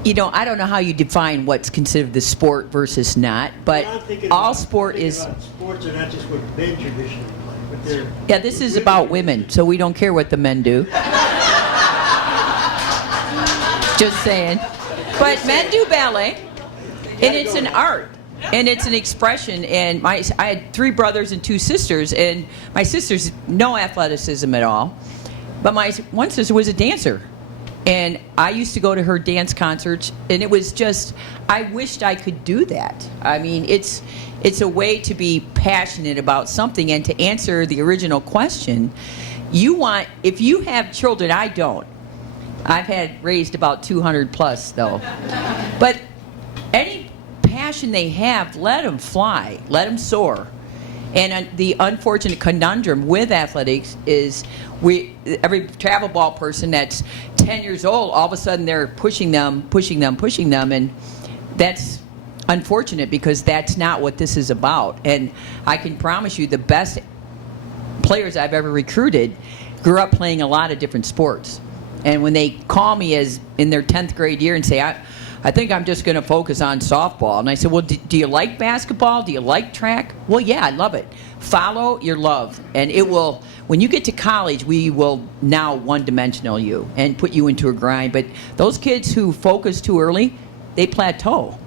I don't know how you define what's considered the sport versus not, but all sport is. Sports are not just what men traditionally play, but they're. Yeah, this is about women, so we don't care what the men do. Just saying. But men do ballet, and it's an art. And it's an expression, and I had 3 brothers and 2 sisters, and my sister's no athleticism at all, but my one sister was a dancer, and I used to go to her dance concerts, and it was just, I wished I could do that. I mean, it's a way to be passionate about something, and to answer the original question, if you have children, I don't. I've had raised about 200 plus, though. But any passion they have, let them fly, let them soar. And the unfortunate conundrum with athletics is every travel ball person that's 10 years old, all of a sudden they're pushing them, and that's unfortunate because that's not what this is about. And I can promise you the best players I've ever recruited grew up playing a lot of different sports. And when they call me as in their 10th grade year and say, I think I'm just going to focus on softball. And I said, well, do you like basketball? Do you like track? Well, yeah, I love it. Follow your love. And it will, when you get to college, we will now one-dimensional you and put you into a grind. But those kids who focus too early, they plateau.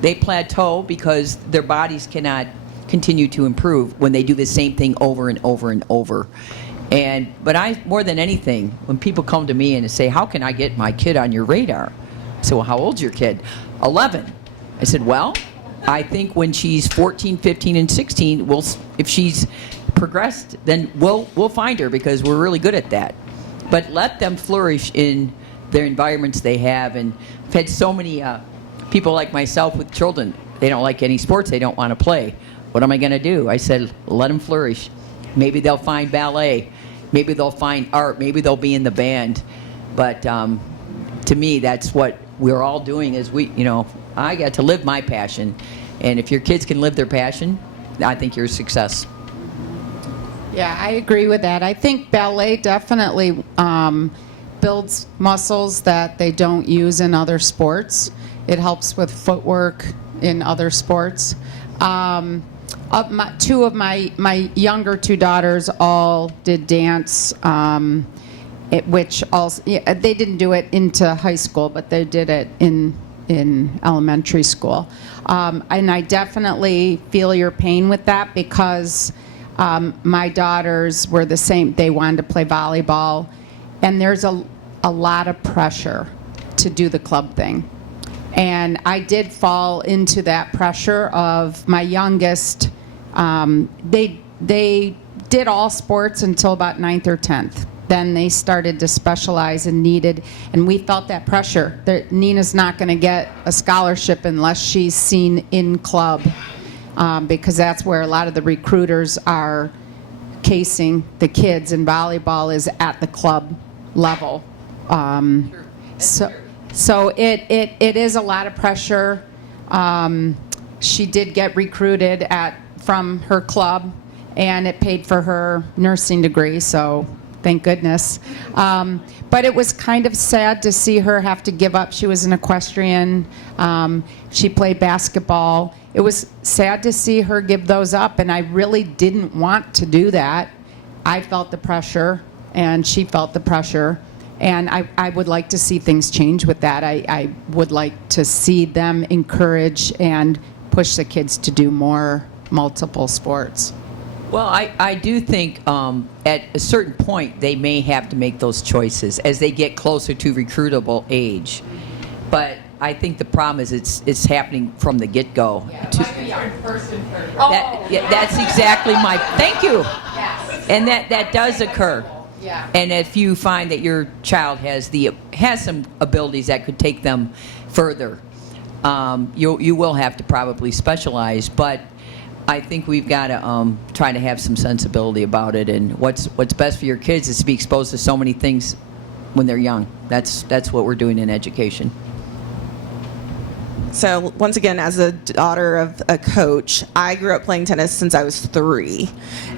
They plateau because their bodies cannot continue to improve when they do the same thing over and over and over. But more than anything, when people come to me and say, how can I get my kid on your radar? I said, well, how old's your kid? 11. I said, well, I think when she's 14, 15, and 16, if she's progressed, then we'll find her because we're really good at that. But let them flourish in their environments they have. And I've had so many people like myself with children. They don't like any sports. They don't want to play. What am I going to do? I said, let them flourish. Maybe they'll find ballet. Maybe they'll find art. Maybe they'll be in the band. But to me, that's what we're all doing is I got to live my passion. And if your kids can live their passion, I think you're a success. Yeah, I agree with that. I think ballet definitely builds muscles that they don't use in other sports. It helps with footwork in other sports. Two of my younger 2 daughters all did dance, which also, yeah, they didn't do it into high school, but they did it in elementary school. And I definitely feel your pain with that because my daughters were the same. They wanted to play volleyball, and there's a lot of pressure to do the club thing. And I did fall into that pressure of my youngest. They did all sports until about 9th or 10th. Then they started to specialize and we felt that pressure. That Nina's not going to get a scholarship unless she's seen in club, because that's where a lot of the recruiters are casing the kids, and volleyball is at the club level. So it is a lot of pressure. She did get recruited from her club, and it paid for her nursing degree, so thank goodness. But it was kind of sad to see her have to give up. She was an equestrian. She played basketball. It was sad to see her give those up, and I really didn't want to do that. I felt the pressure, and she felt the pressure. And I would like to see things change with that. I would like to see them encourage and push the kids to do more multiple sports. Well, I do think at a certain point they may have to make those choices as they get closer to recruitable age. But I think the problem is it's happening from the get-go. That's exactly my, thank you. Yes. And that does occur. Yeah. And if you find that your child has some abilities that could take them further, you will have to probably specialize. But I think we've got to try to have some sensibility about it. And what's best for your kids is to be exposed to so many things when they're young. That's what we're doing in education. So once again, as a daughter of a coach, I grew up playing tennis since I was 3.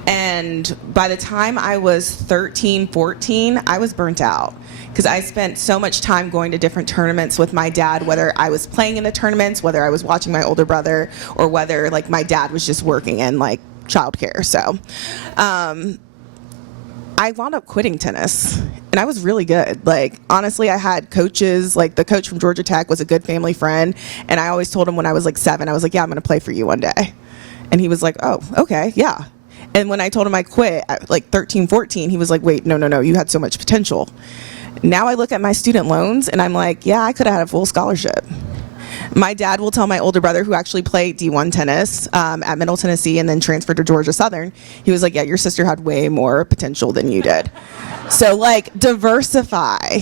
And by the time I was 13, 14, I was burnt out because I spent so much time going to different tournaments with my dad, whether I was playing in the tournaments, whether I was watching my older brother, or whether like my dad was just working in like childcare. So I wound up quitting tennis, and I was really good. Like, honestly, I had coaches, like the coach from Georgia Tech was a good family friend, and I always told him when I was like 7, I was like, yeah, I'm going to play for you one day. And he was like, oh, okay, yeah. And when I told him I quit at like 13, 14, he was like, wait, no, you had so much potential. Now I look at my student loans, and I'm like, yeah, I could have had a full scholarship. My dad will tell my older brother, who actually played D1 tennis at Middle Tennessee and then transferred to Georgia Southern, he was like, yeah, your sister had way more potential than you did. So, like, diversify.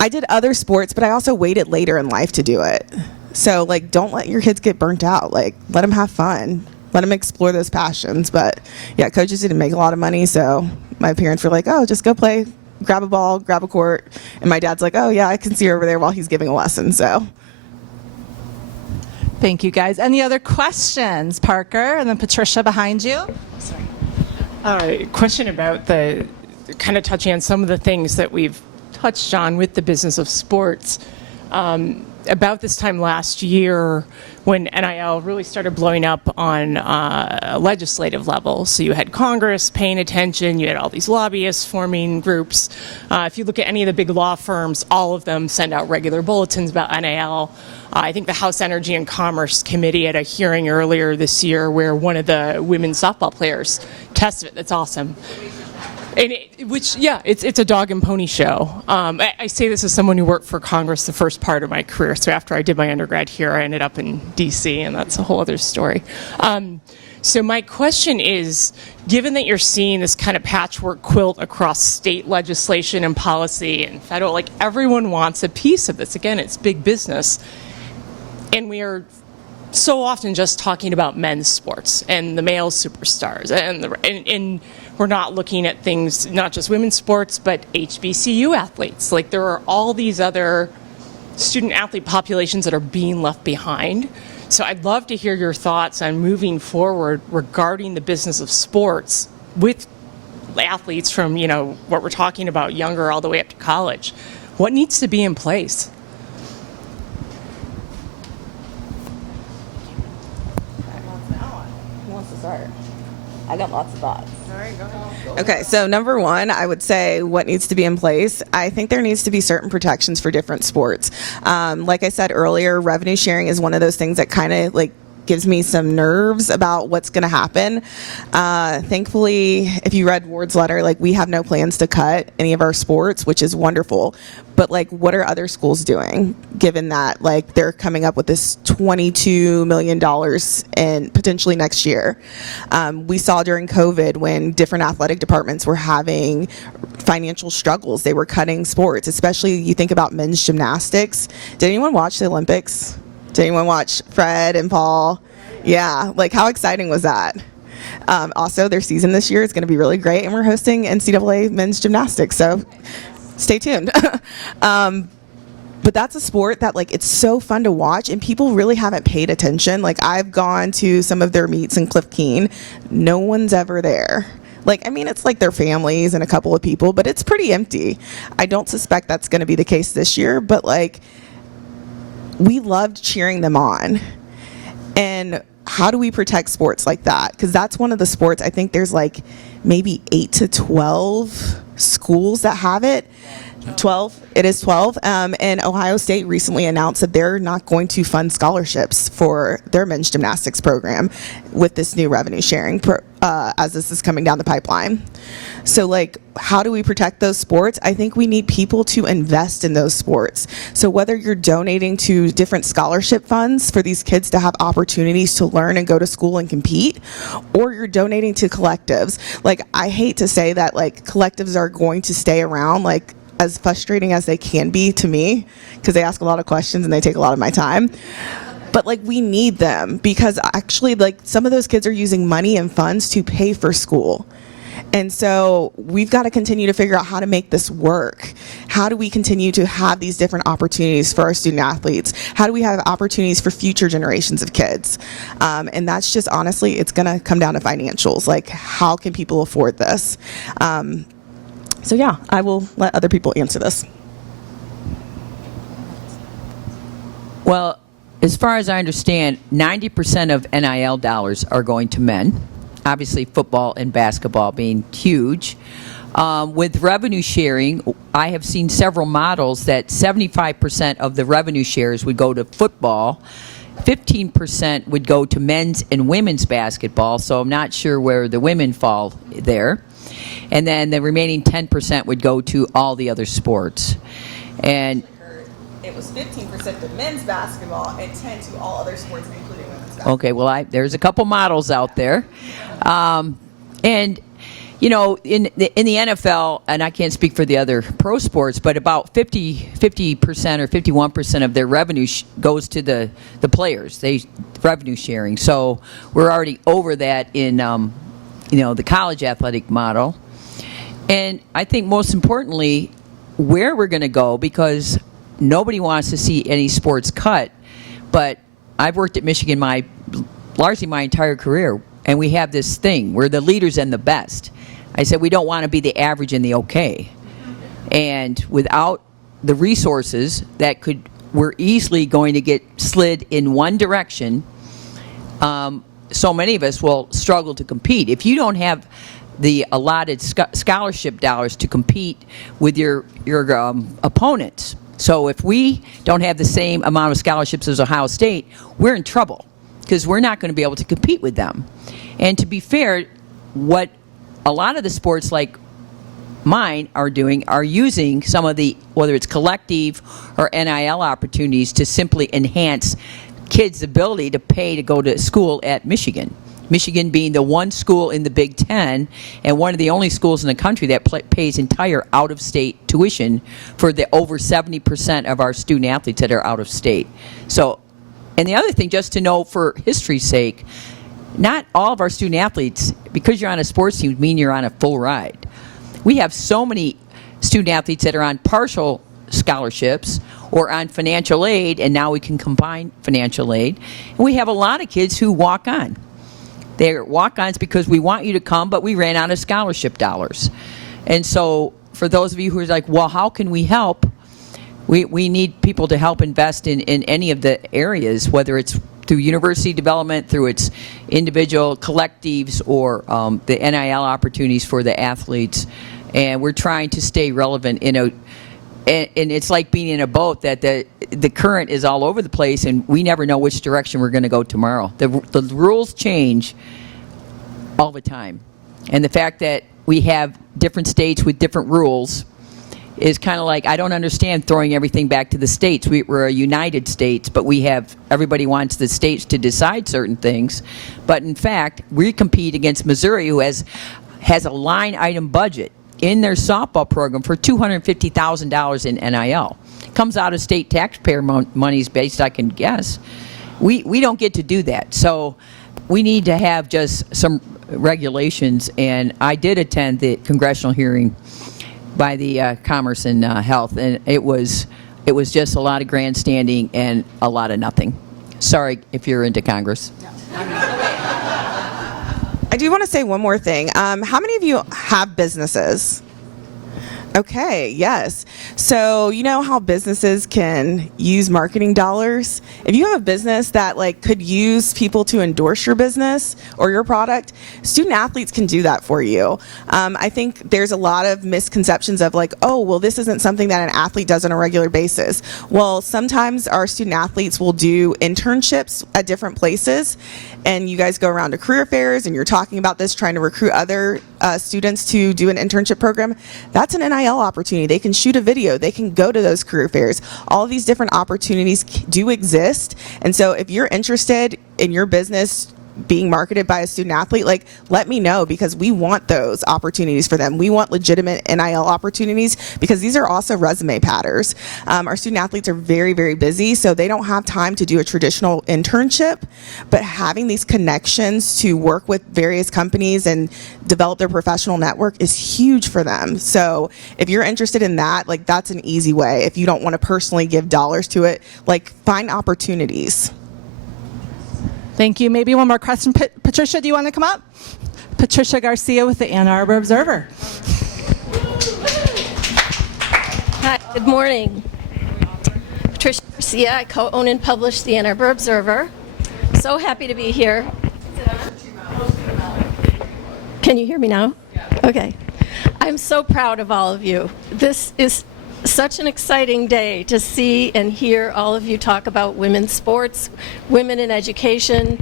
I did other sports, but I also waited later in life to do it. So, like, don't let your kids get burnt out. Like, let them have fun. Let them explore those passions. But, yeah, coaches didn't make a lot of money, so my parents were like, oh, just go play, grab a ball, grab a court. And my dad's like, oh, yeah, I can see her over there while he's giving a lesson, so. Thank you, guys. Any other questions? Parker, and then Patricia behind you. Question about the kind of touching on some of the things that we've touched on with the business of sports. About this time last year, when NIL really started blowing up on a legislative level. So you had Congress paying attention, you had all these lobbyists forming groups. If you look at any of the big law firms, all of them send out regular bulletins about NIL. I think the House Energy and Commerce Committee had a hearing earlier this year where one of the women's softball players tested it. That's awesome. And it's a dog and pony show. I say this as someone who worked for Congress the first part of my career. So after I did my undergrad here, I ended up in D.C., and that's a whole other story. So my question is, given that you're seeing this kind of patchwork quilt across state legislation and policy and federal, like everyone wants a piece of this. Again, it's big business. And we are so often just talking about men's sports and the male superstars, and we're not looking at things, not just women's sports, but HBCU athletes. Like, there are all these other student athlete populations that are being left behind. So I'd love to hear your thoughts on moving forward regarding the business of sports with athletes from, what we're talking about, younger all the way up to college. What needs to be in place? Who wants to start? I got lots of thoughts. Okay, so number one, I would say what needs to be in place. I think there needs to be certain protections for different sports. Like I said earlier, revenue sharing is one of those things that kind of like gives me some nerves about what's going to happen. Thankfully, if you read Ward's letter, like we have no plans to cut any of our sports, which is wonderful. But like, what are other schools doing, given that like they're coming up with this $22 million in potentially next year? We saw during COVID when different athletic departments were having financial struggles. They were cutting sports, especially you think about men's gymnastics. Did anyone watch the Olympics? Did anyone watch Fred and Paul? Yeah, like how exciting was that? Also, their season this year is going to be really great, and we're hosting NCAA men's gymnastics, so stay tuned. But that's a sport that like it's so fun to watch, and people really haven't paid attention. Like I've gone to some of their meets in Cliff Keen. No one's ever there. Like, I mean, it's like their families and a couple of people, but it's pretty empty. I don't suspect that's going to be the case this year, but like, we loved cheering them on. And how do we protect sports like that? Because that's one of the sports, I think there's like maybe 8 to 12 schools that have it. 12, it is 12. And Ohio State recently announced that they're not going to fund scholarships for their men's gymnastics program with this new revenue sharing as this is coming down the pipeline. So like, how do we protect those sports? I think we need people to invest in those sports. So whether you're donating to different scholarship funds for these kids to have opportunities to learn and go to school and compete, or you're donating to collectives. Like, I hate to say that like collectives are going to stay around, like as frustrating as they can be to me, because they ask a lot of questions and they take a lot of my time. But like, we need them because actually like some of those kids are using money and funds to pay for school. And so we've got to continue to figure out how to make this work. How do we continue to have these different opportunities for our student athletes? How do we have opportunities for future generations of kids? And that's just honestly, it's going to come down to financials. Like, how can people afford this? So yeah, I will let other people answer this. Well, as far as I understand, 90% of NIL dollars are going to men. Obviously, football and basketball being huge. With revenue sharing, I have seen several models that 75% of the revenue shares would go to football, 15% would go to men's and women's basketball, so I'm not sure where the women fall there. And then the remaining 10% would go to all the other sports. And it was 15% to men's basketball and 10 to all other sports, including women's basketball. Okay, well, there's a couple models out there. And, you know, in the NFL, and I can't speak for the other pro sports, but about 50% or 51% of their revenue goes to the players. Revenue sharing. So we're already over that in, the college athletic model. And I think most importantly, where we're going to go, because nobody wants to see any sports cut, but I've worked at Michigan largely my entire career, and we have this thing, we're the leaders and the best. I said we don't want to be the average and the okay. And without the resources we're easily going to get slid in one direction, so many of us will struggle to compete. If you don't have the allotted scholarship dollars to compete with your opponents, so if we don't have the same amount of scholarships as Ohio State, we're in trouble because we're not going to be able to compete with them. And to be fair, what a lot of the sports like mine are doing are using some of the, whether it's collective or NIL opportunities, to simply enhance kids' ability to pay to go to school at Michigan. Michigan being the one school in the Big Ten and one of the only schools in the country that pays entire out-of-state tuition for the over 70% of our student athletes that are out of state. So, and the other thing, just to know for history's sake, not all of our student athletes, because you're on a sports team, mean you're on a full ride. We have so many student athletes that are on partial scholarships or on financial aid, and now we can combine financial aid. And we have a lot of kids who walk on. They're walk-ons because we want you to come, but we ran out of scholarship dollars. And so for those of you who are like, well, how can we help? We need people to help invest in any of the areas, whether it's through university development, through its individual collectives, or the NIL opportunities for the athletes. And we're trying to stay relevant and it's like being in a boat that the current is all over the place, and we never know which direction we're going to go tomorrow. The rules change all the time. And the fact that we have different states with different rules is kind of like, I don't understand throwing everything back to the states. We're a united states, but everybody wants the states to decide certain things. But in fact, we compete against Missouri, who has a line item budget in their softball program for $250,000 in NIL. Comes out of state taxpayer monies, based, I can guess. We don't get to do that. So we need to have just some regulations. And I did attend the congressional hearing by the Commerce and Health, and it was just a lot of grandstanding and a lot of nothing. Sorry if you're into Congress. I do want to say one more thing. How many of you have businesses? Okay, yes. So you know how businesses can use marketing dollars? If you have a business that could use people to endorse your business or your product, student athletes can do that for you. I think there's a lot of misconceptions of oh, well, this isn't something that an athlete does on a regular basis. Well, sometimes our student athletes will do internships at different places, and you guys go around to career fairs and you're talking about this, trying to recruit other students to do an internship program. That's an NIL opportunity. They can shoot a video. They can go to those career fairs. All these different opportunities do exist. And so if you're interested in your business being marketed by a student athlete, let me know, because we want those opportunities for them. We want legitimate NIL opportunities, because these are also resume padders. Our student athletes are very, very busy, so they don't have time to do a traditional internship, but having these connections to work with various companies and develop their professional network is huge for them. So if you're interested in that, that's an easy way. If you don't want to personally give dollars to it, find opportunities. Thank you. Maybe one more question. Patricia, do you want to come up? Patricia Garcia with the Ann Arbor Observer. Hi, good morning. Patricia Garcia, I co-own and publish the Ann Arbor Observer. So happy to be here. Can you hear me now? Okay. I'm so proud of all of you. This is such an exciting day to see and hear all of you talk about women's sports, women in education.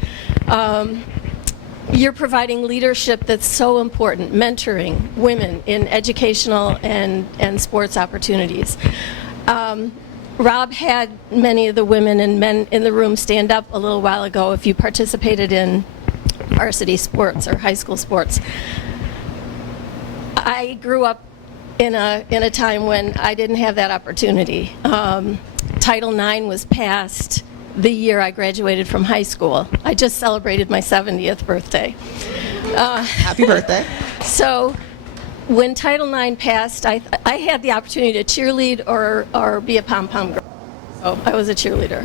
You're providing leadership that's so important, mentoring women in educational and sports opportunities. Rob had many of the women and men in the room stand up a little while ago if you participated in varsity sports or high school sports. I grew up in a time when I didn't have that opportunity. Title IX was passed the year I graduated from high school. I just celebrated my 70th birthday. Happy birthday. So when Title IX passed, I had the opportunity to cheerlead or be a pom-pom girl. So I was a cheerleader.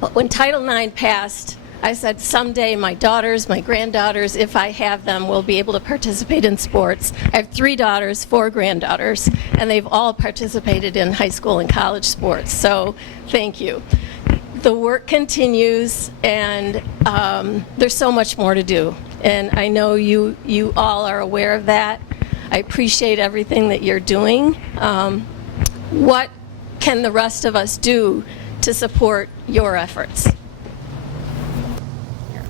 But when Title IX passed, I said, someday my daughters, my granddaughters, if I have them, will be able to participate in sports. I have 3 daughters, 4 granddaughters, and they've all participated in high school and college sports. So thank you. The work continues, and there's so much more to do. And I know you all are aware of that. I appreciate everything that you're doing. What can the rest of us do to support your efforts?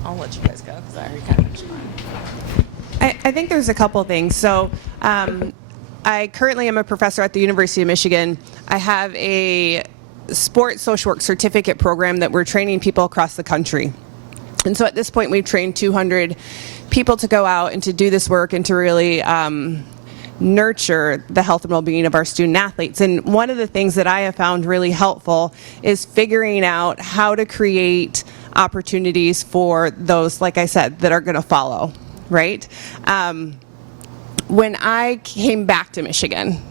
I'll let you guys go, because I already kind of mentioned mine. I think there's a couple things. So I currently am a professor at the University of Michigan. I have a sports social work certificate program that we're training people across the country. And so at this point, we've trained 200 people to go out and to do this work and to really nurture the health and well-being of our student athletes. And one of the things that I have found really helpful is figuring out how to create opportunities for those, like I said, that are going to follow, right? When I came back to Michigan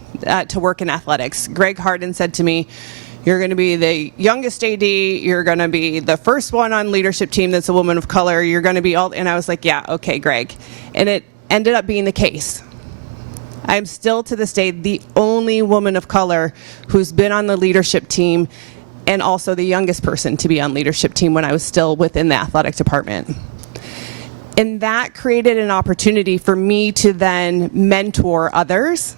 to work in athletics, Greg Harden said to me, you're going to be the youngest AD, you're going to be the first one on leadership team that's a woman of color, you're going to be all, and I was like, yeah, okay, Greg. And it ended up being the case. I'm still to this day the only woman of color who's been on the leadership team and also the youngest person to be on leadership team when I was still within the athletic department. And that created an opportunity for me to then mentor others.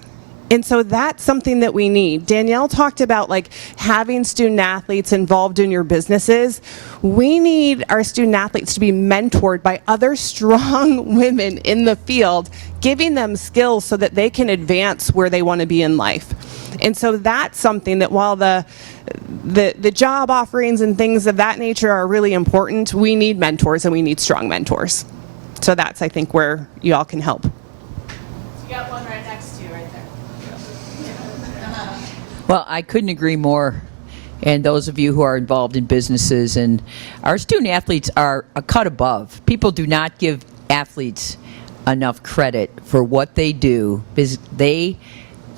And so that's something that we need. Danielle talked about like having student athletes involved in your businesses. We need our student athletes to be mentored by other strong women in the field, giving them skills so that they can advance where they want to be in life. And so that's something that while the job offerings and things of that nature are really important, we need mentors and we need strong mentors. So that's, I think, where you all can help. You got one right next to you right there. Well, I couldn't agree more. And those of you who are involved in businesses, and our student athletes are a cut above. People do not give athletes enough credit for what they do, because they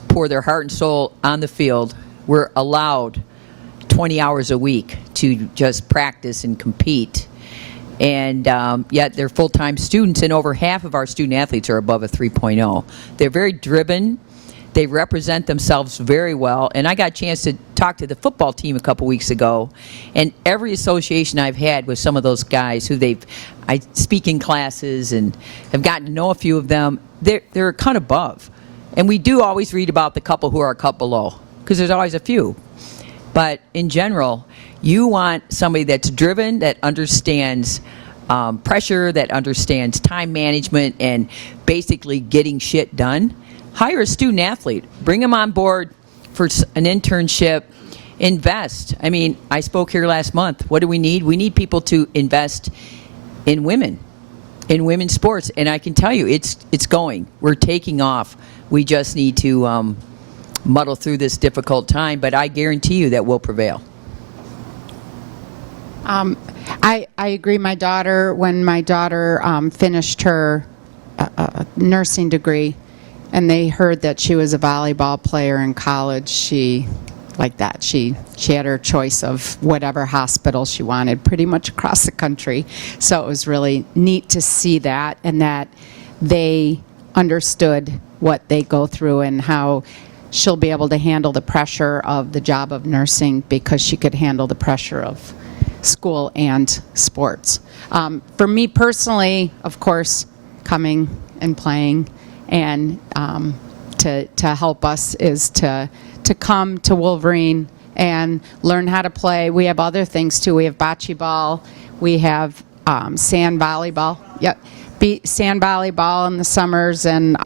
pour their heart and soul on the field. We're allowed 20 hours a week to just practice and compete. And yet they're full-time students, and over half of our student athletes are above a 3.0. They're very driven. They represent themselves very well. And I got a chance to talk to the football team a couple weeks ago, and every association I've had with some of those guys who I speak in classes and have gotten to know a few of them, they're a cut above. And we do always read about the couple who are a cut below, because there's always a few. But in general, you want somebody that's driven, that understands pressure, that understands time management, and basically getting shit done. Hire a student athlete. Bring them on board for an internship. Invest. I mean, I spoke here last month. What do we need? We need people to invest in women, in women's sports. And I can tell you, it's going. We're taking off. We just need to muddle through this difficult time, but I guarantee you that we'll prevail. I agree. When my daughter finished her nursing degree, and they heard that she was a volleyball player in college, she had her choice of whatever hospital she wanted pretty much across the country. So it was really neat to see that, and that they understood what they go through and how she'll be able to handle the pressure of the job of nursing, because she could handle the pressure of school and sports. For me personally, of course, coming and playing and to help us is to come to Wolverine and learn how to play. We have other things too. We have bocce ball. We have sand volleyball. Yep, sand volleyball in the summers and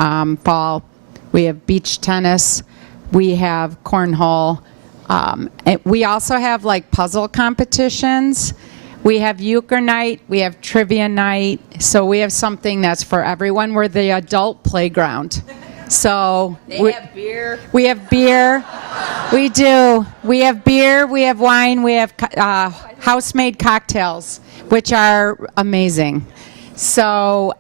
fall. We have beach tennis. We have cornhole. And we also have like puzzle competitions. We have euchre night. We have trivia night. So we have something that's for everyone. We're the adult playground. So They have beer. we have beer. We do. We have beer. We have wine. We have house-made cocktails, which are amazing. So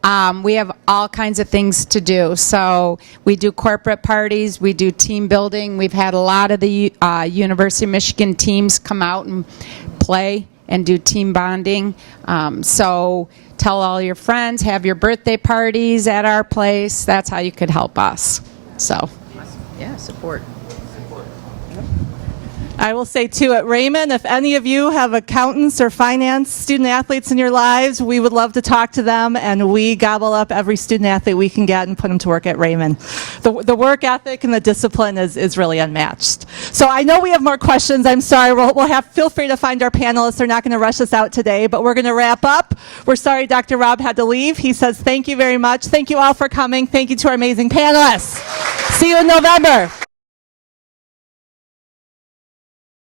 we have all kinds of things to do. So we do corporate parties. We do team building. We've had a lot of the University of Michigan teams come out and play and do team bonding. So tell all your friends, have your birthday parties at our place. That's how you could help us. So. Yeah, support. I will say too, at Raymond, if any of you have accountants or finance student athletes in your lives, we would love to talk to them, and we gobble up every student athlete we can get and put them to work at Raymond. The work ethic and the discipline is really unmatched. So I know we have more questions. I'm sorry. Feel free to find our panelists. They're not going to rush us out today, but we're going to wrap up. We're sorry Dr. Rob had to leave. He says thank you very much. Thank you all for coming. Thank you to our amazing panelists. See you in November.